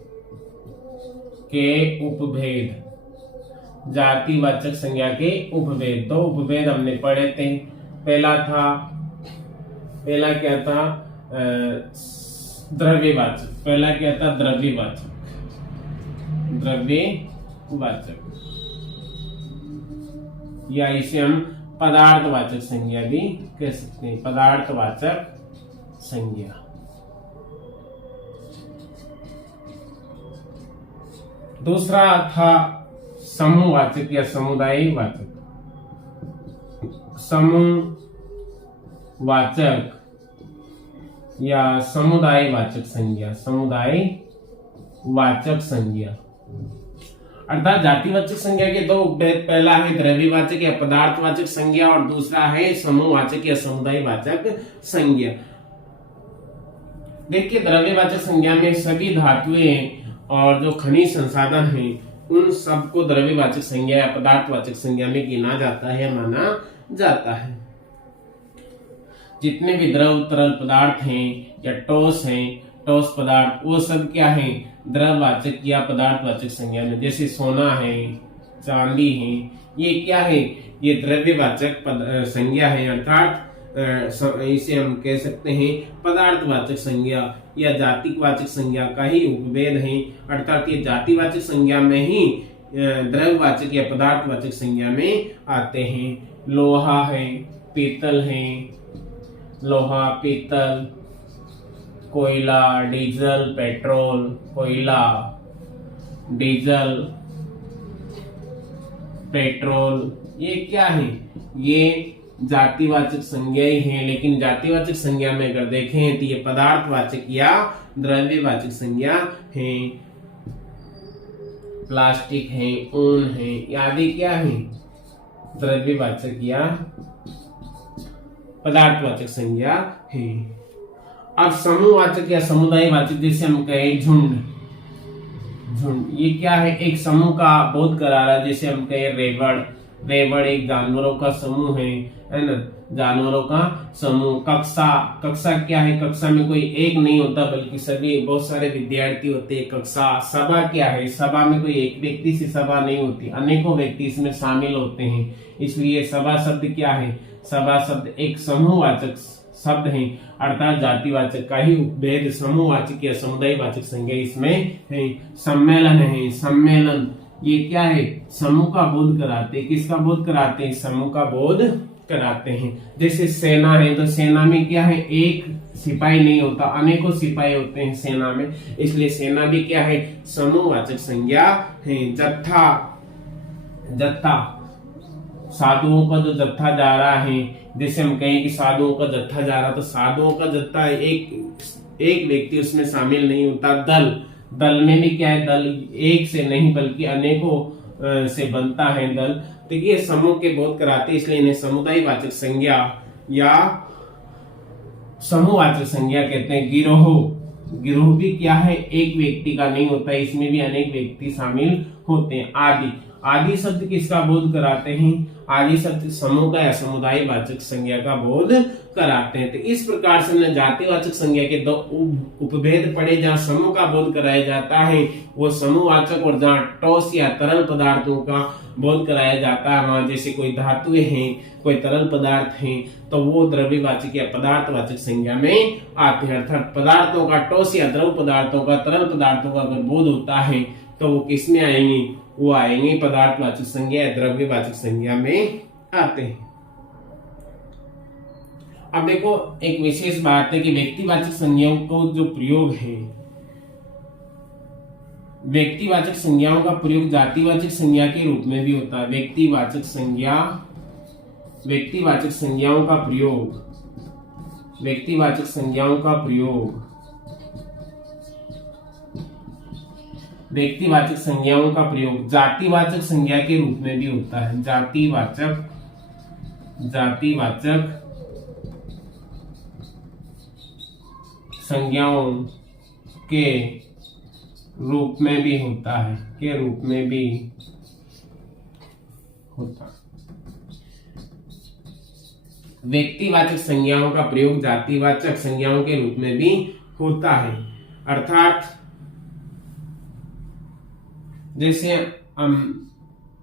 जातिवाचक संज्ञा के उपभेद। दो उपभेद हमने पढ़े थे। पहला क्या था? द्रव्यवाचक। पहला क्या था? द्रव्यवाचक। या इसे हम पदार्थवाचक संज्ञा भी कह सकते हैं। पदार्थवाचक संज्ञा। दूसरा था समूहवाचक या समुदायवाचक। समूहवाचक या समुदायवाचक संज्ञा। समुदायवाचक संज्ञा अर्थात जातिवाचक संज्ञा के दो उपभेद। पहला है द्रव्यवाचक या पदार्थवाचक संज्ञा और दूसरा है समूहवाचक या समुदायवाचक संज्ञा। देखिए द्रव्यवाचक संज्ञा में सभी धातुएं और जो खनिज संसाधन हैं उन सबको द्रव्यवाचक संज्ञा या पदार्थवाचक संज्ञा में गिना जाता है, माना जाता है। जितने भी द्रव तरल पदार्थ हैं या ठोस पदार्थ, वो सब क्या है? द्रव्यवाचक या पदार्थवाचक संज्ञा में। जैसे सोना है, चांदी है, ये क्या है? ये द्रव्यवाचक संज्ञा है, अर्थात इसे हम कह सकते हैं पदार्थवाचक संज्ञा या जातिवाचक संज्ञा का ही उपभेद है। अर्थात ये जातिवाचक संज्ञा में ही द्रव्यवाचक या पदार्थवाचक संज्ञा में आते हैं। लोहा है, पीतल है, लोहा, पीतल, कोयला, डीजल, पेट्रोल, कोयला, डीजल, पेट्रोल, ये क्या है? ये जातिवाचक संज्ञा ही है। लेकिन जातिवाचक संज्ञा में अगर देखें तो ये पदार्थवाचक या द्रव्यवाचक संज्ञा है। प्लास्टिक है, ऊन है, आदि क्या है? द्रव्यवाचक या पदार्थवाचक संज्ञा है। अब समूहवाचक या समुदायवाचक, जैसे हम कहें झुंड, ये क्या है? एक समूह का बोध करा रहा है। जैसे हम कहें रेवड़ एक जानवरों का समूह है ना, जानवरों का समूह। कक्षा क्या है? कक्षा में कोई एक नहीं होता बल्कि सभी, बहुत सारे विद्यार्थी होते हैं। कक्षा। सभा क्या है? सभा में कोई एक व्यक्ति से सभा नहीं होती, अनेकों व्यक्ति इसमें शामिल होते हैं, इसलिए सभा शब्द क्या है? सभा शब्द एक समूहवाचक शब्द है, अर्थात जातिवाचक का ही उपभेद समूहवाचक या समुदायवाचक संज्ञा इसमें है। सम्मेलन ये क्या है? समूह का बोध कराते हैं। किसका बोध कराते हैं? समूह का बोध कराते हैं। जैसे सेना है तो सेना में क्या है? एक सिपाही नहीं होता, अनेकों सिपाही होते हैं सेना में, इसलिए सेना भी क्या है? समूहवाचक संज्ञा है। जत्था साधुओं का जो जत्था जा रहा है, जैसे हम कहें कि साधुओं का जत्था जा रहा, तो साधुओं का जत्था एक व्यक्ति उसमें शामिल नहीं होता। दल में भी क्या है? दल एक से नहीं बल्कि अनेकों से बनता है दल। तो ये समूह के बोध कराते, इसलिए इन्हें समुदायवाचक संज्ञा या समूहवाचक संज्ञा कहते हैं। गिरोह भी क्या है? एक व्यक्ति का नहीं होता, इसमें भी अनेक व्यक्ति शामिल होते हैं। आदि शब्द किसका बोध कराते हैं? आदि शब्द समूह का या समुदाय वाचक संज्ञा का बोध कराते हैं। तो इस प्रकार से हमने जातिवाचक संज्ञा के दो उपभेद पढ़े। जहाँ समूह का बोध कराया जाता है वो समूहवाचक, और जहाँ ठोस या तरल पदार्थों का बोध कराया जाता है, वहां जैसे कोई धातुएं हैं, कोई तरल पदार्थ हैं, तो वो द्रव्यवाचक या पदार्थवाचक संज्ञा में आते हैं। अर्थात पदार्थों का, ठोस या द्रव पदार्थों का, तरल पदार्थों का अगर बोध होता है तो वो किस में आएंगे? वो आएंगे पदार्थवाचक संज्ञा या द्रव्यवाचक संज्ञा में आते हैं। अब देखो एक विशेष बात है कि व्यक्तिवाचक संज्ञाओं को जो प्रयोग है, व्यक्तिवाचक संज्ञाओं का प्रयोग जातिवाचक संज्ञा के रूप में भी होता है। व्यक्तिवाचक संज्ञाओं का प्रयोग, व्यक्तिवाचक संज्ञाओं का प्रयोग व्यक्तिवाचक संज्ञाओं का प्रयोग जातिवाचक संज्ञा के रूप में भी होता है। जातिवाचक संज्ञाओं के रूप में भी होता है, के रूप में भी होता है। व्यक्तिवाचक संज्ञाओं का प्रयोग जातिवाचक संज्ञाओं के रूप में भी होता है। अर्थात जैसे हम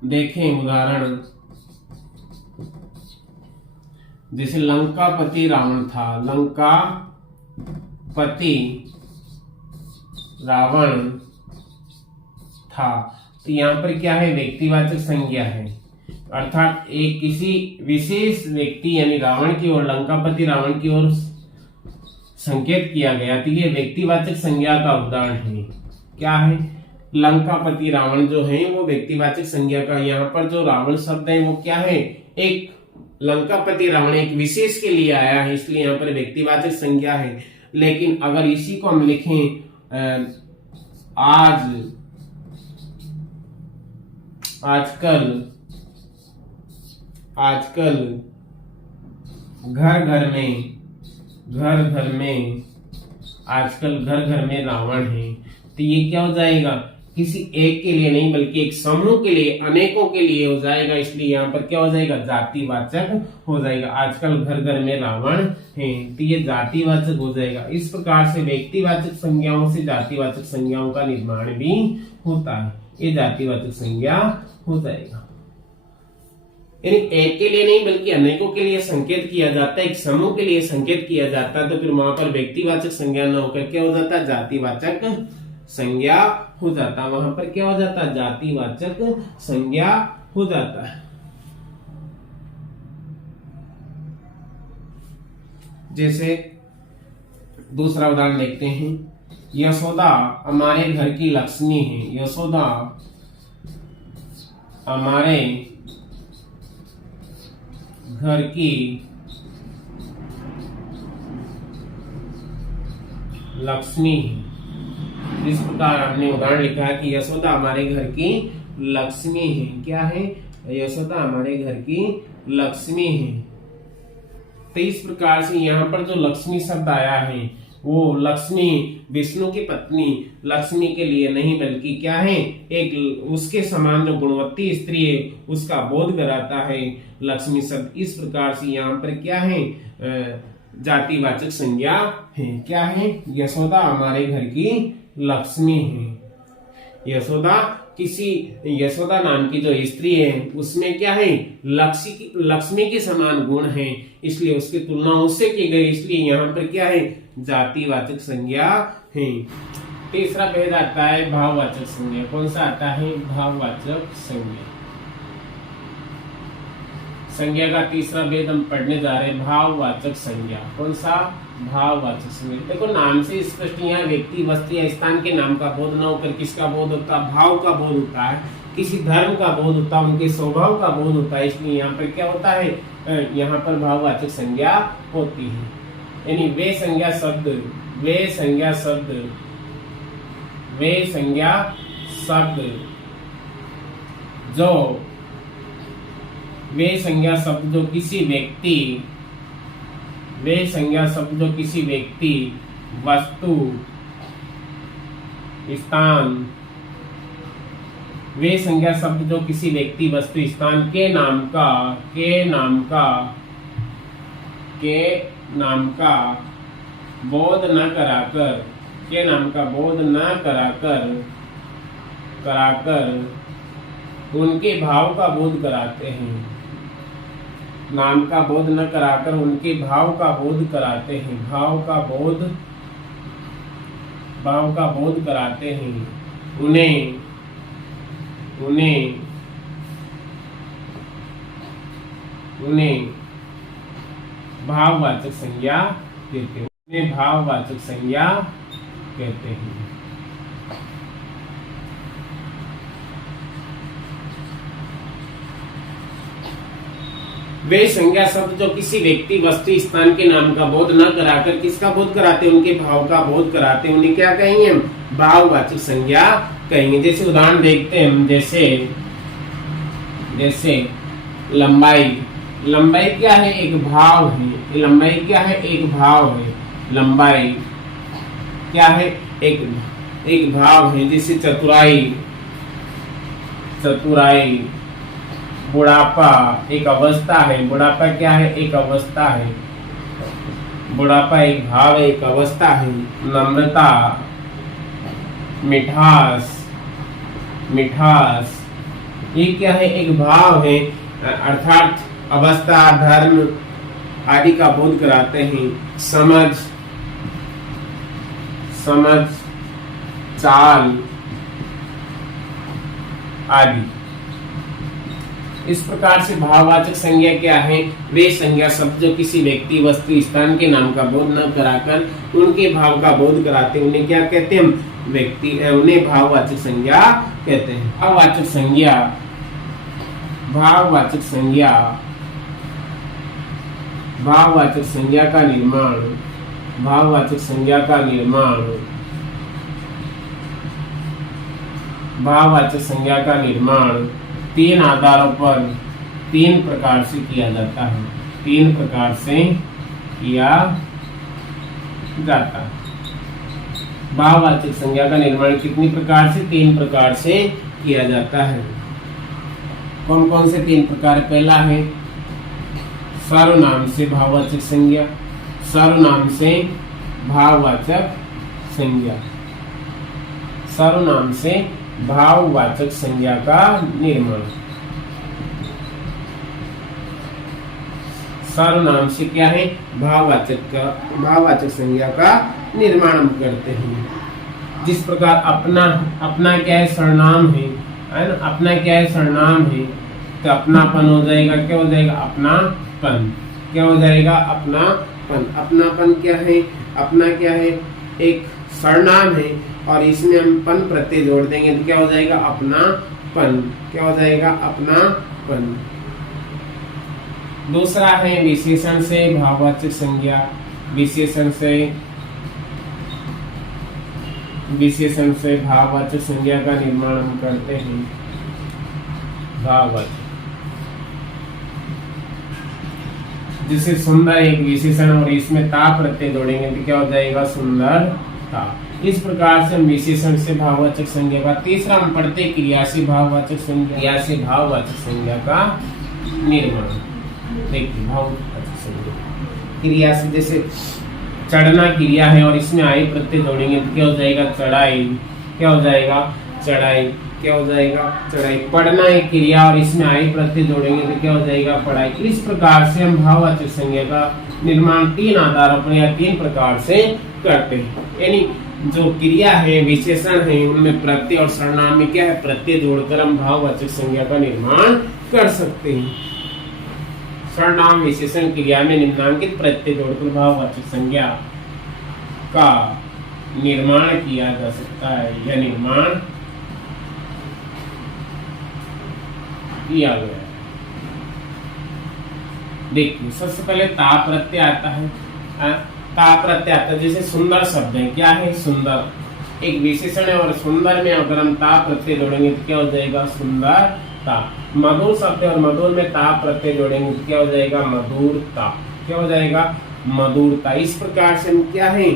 देखें उदाहरण, जैसे लंकापति रावण था, लंकापति रावण था, तो यहाँ पर क्या है? व्यक्तिवाचक संज्ञा है। अर्थात एक किसी विशेष व्यक्ति यानी रावण की ओर, लंकापति रावण की ओर संकेत किया गया, तो ये व्यक्तिवाचक संज्ञा का उदाहरण है। क्या है? लंकापति रावण जो है वो व्यक्तिवाचक संज्ञा का। यहाँ पर जो रावण शब्द है वो क्या है? एक लंकापति रावण एक विशेष के लिए आया है, इसलिए यहाँ पर व्यक्तिवाचक संज्ञा है। लेकिन अगर इसी को हम लिखें आजकल घर घर में रावण है, तो ये क्या हो जाएगा? किसी एक के लिए नहीं बल्कि एक समूह के लिए, अनेकों के लिए हो जाएगा। इसलिए यहाँ पर क्या हो जाएगा? जातिवाचक हो जाएगा। आजकल घर घर में रावण है, तो ये जातिवाचक हो जाएगा। इस प्रकार से व्यक्तिवाचक संज्ञाओं से जातिवाचक संज्ञाओं का निर्माण भी होता है। ये जातिवाचक संज्ञा हो जाएगा। यानी एक के लिए नहीं बल्कि अनेकों के लिए संकेत किया जाता है, एक समूह के लिए संकेत किया जाता है, तो फिर वहां पर व्यक्तिवाचक संज्ञा न होकर क्या हो जाता है? जातिवाचक संज्ञा हो जाता है। वहां पर क्या हो जाता है? जातिवाचक संज्ञा हो जाता है। जैसे दूसरा उदाहरण देखते हैं, यशोदा हमारे घर की लक्ष्मी है। यशोदा हमारे घर की लक्ष्मी है। इस प्रकार हमने उदाहरण लिखा है कि यशोदा हमारे घर की लक्ष्मी है। क्या है? यशोदा हमारे घर की लक्ष्मी है। तो इस प्रकार से यहाँ पर जो लक्ष्मी शब्द आया है वो लक्ष्मी विष्णु की पत्नी लक्ष्मी के लिए नहीं बल्कि क्या है? एक उसके समान जो गुणवत्ती स्त्री है उसका बोध कराता है लक्ष्मी शब्द। इस प्रकार से यहाँ पर क्या है? जातिवाचक संज्ञा है। क्या है? यशोदा हमारे घर की लक्ष्मी है। यशोदा नाम की जो स्त्री है उसमें क्या है? लक्ष्मी के समान गुण है, इसलिए उसकी तुलना उससे की गई, इसलिए यहाँ पर क्या है? जातिवाचक संज्ञा है। तीसरा भेद आता है भाववाचक संज्ञा। कौन सा आता है? भाववाचक संज्ञा। संज्ञा का तीसरा भेद हम पढ़ने जा रहे हैं, भाववाचक संज्ञा। कौन सा? भाववाचक संज्ञा। देखो नाम से स्पष्ट यहाँ व्यक्ति, वस्तु या स्थान के नाम का बोध न होकर किसका बोध होता है? भाव का बोध होता है, किसी धर्म का बोध होता है, उनके स्वभाव का बोध होता है। इसलिए यहाँ पर क्या होता है? यहाँ पर भाववाचक संज्ञा होती है। यानी वे संज्ञा शब्द जो किसी व्यक्ति, वस्तु, स्थान वे संज्ञा शब्द जो किसी व्यक्ति वस्तु स्थान के नाम का बोध न कराकर उनके भाव का बोध कराते हैं। नाम का बोध न कराकर उनके भाव का बोध कराते हैं। भाव का बोध कराते हैं। उन्हें भाववाचक संज्ञा कहते हैं। उन्हें भाववाचक संज्ञा कहते हैं। वे संज्ञा शब्द जो किसी व्यक्ति वस्तु स्थान के नाम का बोध न कराकर किसका बोध कराते, उनके भाव का बोध कराते, उन्हें क्या कहेंगे हम, भाववाचक संज्ञा कहेंगे। जैसे उदाहरण देखते हैं हम, जैसे लंबाई क्या है, एक भाव है। लंबाई क्या है, एक भाव है। लंबाई क्या है, एक भाव है। जैसे चतुराई, बुढ़ापा एक अवस्था है। बुढ़ापा क्या है, एक अवस्था है। बुढ़ापा एक भाव है, एक अवस्था है। नम्रता, मिठास ये क्या है, एक भाव है, अर्थात अवस्था, धर्म आदि का बोध कराते हैं। समझ, चाल आदि। इस प्रकार से भाववाचक संज्ञा क्या है, वे संज्ञा शब्द जो किसी व्यक्ति वस्तु स्थान के नाम का बोध न कराकर उनके भाव का बोध कराते, उन्हें क्या कहते हैं, उन्हें भाववाचक संज्ञा कहते हैं। भाववाचक संज्ञा का निर्माण तीन आधारों पर, तीन प्रकार से किया जाता है। भाववाचक संज्ञा का निर्माण कितनी प्रकार से, तीन प्रकार से किया जाता है। कौन कौन से तीन प्रकार, पहला है सर्वनाम से भाववाचक संज्ञा। सर्वनाम से भाववाचक संज्ञा का निर्माण। सर्वनाम से क्या है, भाववाचक संज्ञा का निर्माण हम करते हैं। जिस प्रकार अपना क्या है, सर्वनाम है ना। अपना क्या है, सर्वनाम है, तो अपनापन हो जाएगा, क्या हो जाएगा, अपनापन। क्या हो जाएगा, अपनापन। अपनापन क्या है, अपना क्या है, एक सर्वनाम है और इसमें हम पन प्रत्यय जोड़ देंगे तो क्या हो जाएगा, अपनापन। क्या हो जाएगा, अपनापन। दूसरा है विशेषण से भाववाचक संज्ञा। विशेषण से भाववाचक संज्ञा का निर्माण हम करते हैं। भाववाचक, जैसे सुंदर एक विशेषण और इसमें ता प्रत्यय जोड़ेंगे तो क्या हो जाएगा, सुंदरता। इस प्रकार से हम विशेषण से भाववाचक संज्ञा का। तीसरा हम पढ़ते क्रिया से भाववाचक संज्ञा का निर्माण। देखिए भाववाचक संज्ञा क्रिया से, जैसे चढ़ना क्रिया है और इसमें आई प्रत्यय जोड़ेंगे तो क्या हो जाएगा, चढ़ाई। क्या हो जाएगा, चढ़ाई। क्या हो जाएगा, चढ़ाई। पढ़ना एक क्रिया और इसमें आई प्रत्यय जोड़ेंगे तो क्या हो जाएगा, पढ़ाई। इस प्रकार से हम भाववाचक संज्ञा का निर्माण तीन आधारों पर या तीन प्रकार से करते हैं। यानी जो क्रिया है, विशेषण है, उनमें प्रत्यय और सर्वनाम में क्या है, प्रत्यय जोड़कर हम भाववाचक संज्ञा का निर्माण कर सकते हैं। सर्वनाम, विशेषण, क्रिया में निम्नांकित प्रत्यय जोड़कर भाववाचक संज्ञा का निर्माण किया जा सकता है या निर्माण किया गया। देखिए सबसे पहले ता प्रत्यय आता है। ता प्रत्यय आता है, जैसे सुंदर शब्द है, क्या है, सुंदर एक विशेषण है और सुंदर में अगर हम ता प्रत्यय जोड़ेंगे तो क्या हो जाएगा, सुंदरता। मधुर शब्द है और मधुर में ता प्रत्यय जोड़ेंगे तो क्या हो जाएगा, मधुरता। क्या हो जाएगा, मधुरता। इस प्रकार से हम क्या है,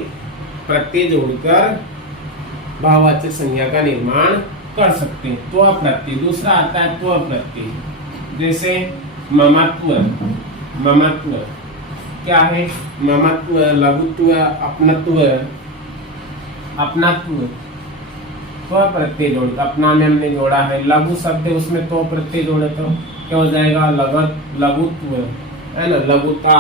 प्रत्यय जोड़कर भाववाचक संज्ञा का निर्माण कर सकते हैं। त्व प्रत्यय। दूसरा आता है त्व प्रत्यय, जैसे ममत्व। ममत्व क्या है? ममत्व, लघुत्व, अपनत्व। अपनत्व त्व प्रत्यय जोड़, अपना में हमने जोड़ा है। लघु शब्द है, उसमें त्व प्रत्यय जोड़े तो क्या हो जाएगा? लघुत्व, है ना, लघुता।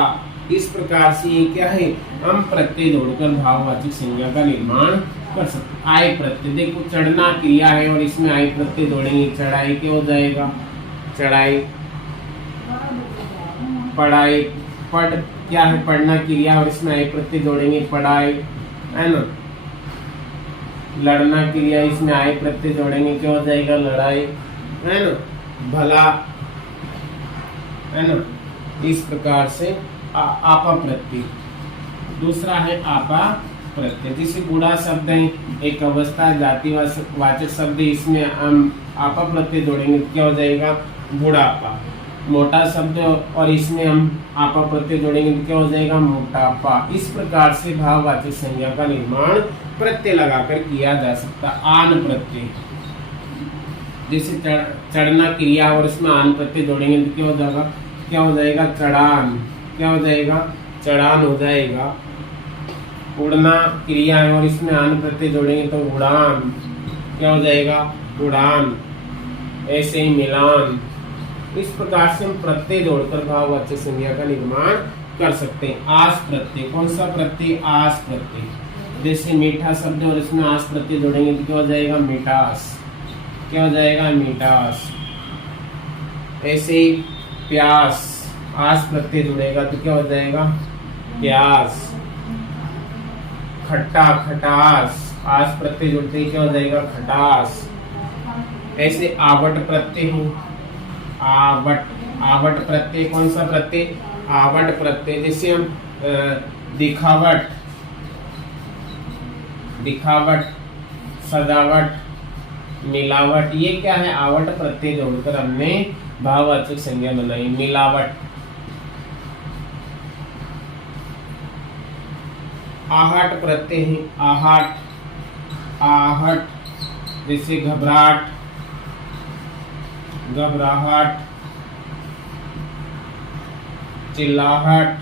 इस प्रकार से ये क्या है? हम प्रत्यय जोड़कर भाववाचक संज्ञा का निर्माण कर सकते हैं। आय प्रत्यय, देखो चढ़ना क्रिया है और इसमें आय प्रत्यय जोड़ेंगे, चढ़ाई क्या हो जाएगा? चढ़ाई। पढ़ाई, पढ़ क्या है? पढ़ना क्रिया और इसमें आय प्रत्यय जोड़ेंगे, पढ़ाई, है ना। लड़ना क्रिया, इसमें आय प्रत्यय जोड़ेंगे, क्या हो जाएगा? लड़ाई, है ना। भला, है ना। इस प्रकार से आपा प्रत्यय। दूसरा है आपा प्रत्यय, जैसे बूढ़ा शब्द है, एक अवस्था जातिवाचक शब्द है, इसमें हम आपा प्रत्यय जोड़ेंगे, क्या हो जाएगा? बुढ़ापा। मोटा शब्द और इसमें हम आपा प्रत्यय जोड़ेंगे तो क्या हो जाएगा? मोटापा। इस प्रकार से भाववाचक संज्ञा का निर्माण प्रत्यय लगाकर किया जा सकता। आन प्रत्यय, जैसे चढ़ना क्रिया और इसमें आन प्रत्यय जोड़ेंगे तो क्या हो जाएगा? क्या हो जाएगा? चढ़ान। क्या हो जाएगा? चढ़ान हो जाएगा। उड़ना क्रिया है और इसमें आन प्रत्यय जोड़ेंगे तो उड़ान, क्या हो जाएगा? उड़ान। ऐसे ही मिलान। इस प्रकार से हम प्रत्यय जोड़कर भाववाचक संज्ञा का निर्माण कर सकते हैं। आस प्रत्यय, कौन सा प्रत्यय? आस प्रत्यय, जैसे मीठा शब्द और इसमें आस प्रत्यय जोड़ेंगे तो क्या हो जाएगा? मिठास। क्या हो जाएगा? मिठास। ऐसे ही प्यास, आस प्रत्यय जुड़ेगा तो क्या हो जाएगा? प्यास। खट्टा, खटास, आस प्रत्यय जुड़ते ही क्या हो जाएगा? खटास। ऐसे आवट प्रत्यय है, आवट। आवट प्रत्यय, कौन सा प्रत्यय? आवट प्रत्यय, जैसे हम दिखावट, दिखावट, सजावट, मिलावट, ये क्या है? आवट प्रत्यय जोड़कर हमने भाववाचक संज्ञा बनाई। मिलावट। आहट प्रत्यय है, आहट। आहट, जैसे घबराहट, घबराहट, चिल्लाहट,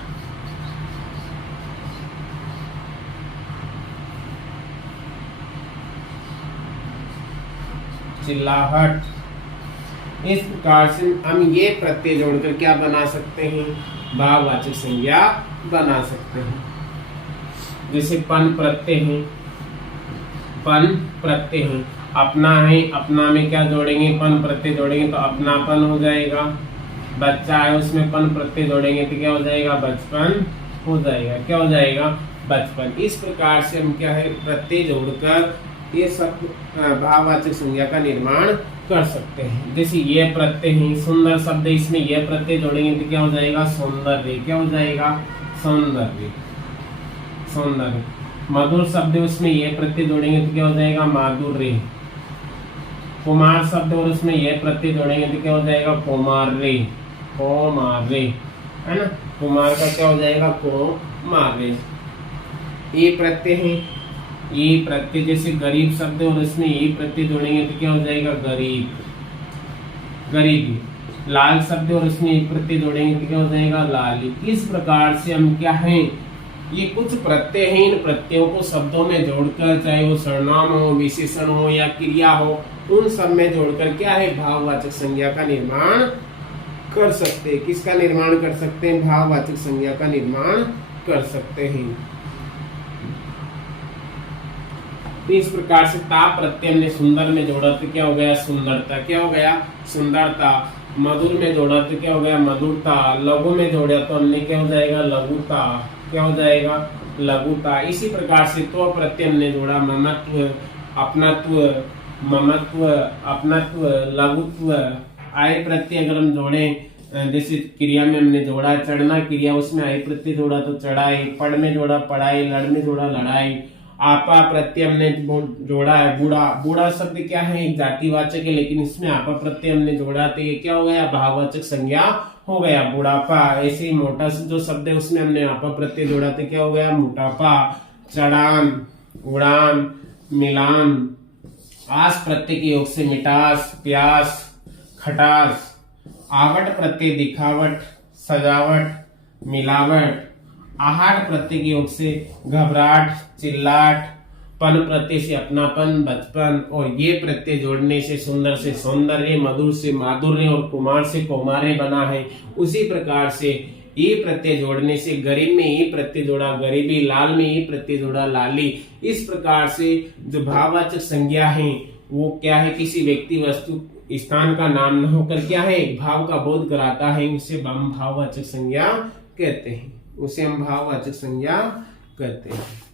चिल्लाहट। इस प्रकार से हम ये प्रत्यय जोड़कर क्या बना सकते हैं? भाववाचक संज्ञा बना सकते हैं। जैसे पन प्रत्यय है, पन प्रत्यय है। अपना है, अपना में क्या जोड़ेंगे? पन प्रत्यय जोड़ेंगे तो अपनापन हो जाएगा। बच्चा है, उसमें पन प्रत्यय जोड़ेंगे तो क्या हो जाएगा? बचपन हो जाएगा। क्या हो जाएगा? बचपन। इस प्रकार से हम क्या है? प्रत्यय जोड़कर ये सब भाववाचक संज्ञा का निर्माण कर सकते हैं। जैसे ये प्रत्यय है, सुंदर शब्द है, इसमें ये प्रत्यय जोड़ेंगे तो क्या हो जाएगा? सौंदर्य। क्या हो जाएगा? सौंदर्य। सौंदर्य। मधुर शब्द है, उसमें ये प्रत्यय जोड़ेंगे तो क्या हो जाएगा? माधुर्य। कुमार शब्द और उसमें ये प्रत्यय जोड़ेंगे तो क्या हो जाएगा? कुमार्य। कुमार्य, है ना। कुमार का क्या हो जाएगा? कुमार्य। ये प्रत्यय है, ये प्रत्यय, जैसे गरीब शब्द और उसमें ये प्रत्यय जोड़ेंगे तो क्या हो जाएगा? गरीब। गरीब। लाल शब्द और उसमें एक प्रत्यय जोड़ेंगे तो क्या हो जाएगा? लाली। इस प्रकार से हम क्या है? ये कुछ प्रत्यय हैं, इन प्रत्ययों को शब्दों में जोड़कर, चाहे वो सर्वनाम हो, विशेषण हो या क्रिया हो, उन सब में जोड़कर क्या है? भाववाचक संज्ञा का निर्माण कर सकते हैं। किसका निर्माण कर सकते हैं? भाववाचक संज्ञा का निर्माण कर सकते हैं। इस प्रकार से ता प्रत्यय हमने सुंदर में जोड़ा तो क्या हो गया? सुंदरता। क्या हो गया? सुंदरता। मधुर में जोड़ा तो क्या हो गया? मधुरता। लघु में जोड़ा तो हमने क्या हो जाएगा? लघुता। क्या हो जाएगा? लघुता। इसी प्रकार से तो प्रत्यय हमने जोड़ा, ममत्व, अपनत्व, ममत्व, अपनत्व, लघुत्व। आय प्रत्यय अगर हम जोड़े, जैसे क्रिया में हमने जोड़ा, चढ़ना क्रिया, उसमें आय प्रत्यय जोड़ा तो चढ़ाई, पढ़ में जोड़ा पढ़ाई, लड़ में जोड़ा लड़ाई। आपा प्रत्यय हमने जोड़ा है, बूढ़ा। बूढ़ा शब्द क्या है? एक जातिवाचक है, लेकिन इसमें आपा प्रत्यय हमने जोड़ा तो ये क्या हो गया? भाववाचक संज्ञा हो गया, बुढ़ापा। ऐसे ही मोटा जो शब्द है उसमें हमने आपा प्रत्यय जोड़ा तो क्या हो गया? मोटापा। चढ़ान, उड़ान, मिलान, आस प्रत्यय के योग से मिठास, प्यास, खटास। आवट प्रत्यय दिखावट, सजावट, मिलावट। आहट प्रत्यय के योग से घबराहट, चिल्लाहट। पन प्रत्यय से अपनापन, बचपन। और ये प्रत्यय जोड़ने से सुंदर से सौंदर्य, मधुर से माधुर्य और कुमार से कौमार्य बना है। उसी प्रकार से ये प्रत्यय जोड़ने से गरीब में ये प्रत्यय जोड़ा गरीबी, लाल में ये प्रत्यय जोड़ा लाली। इस प्रकार से जो भाववाचक संज्ञा है वो क्या है, किसी व्यक्ति, वस्तु, स्थान का नाम न होकर क्या है, एक भाव का बोध कराता है। उसे हम भाववाचक संज्ञा कहते हैं।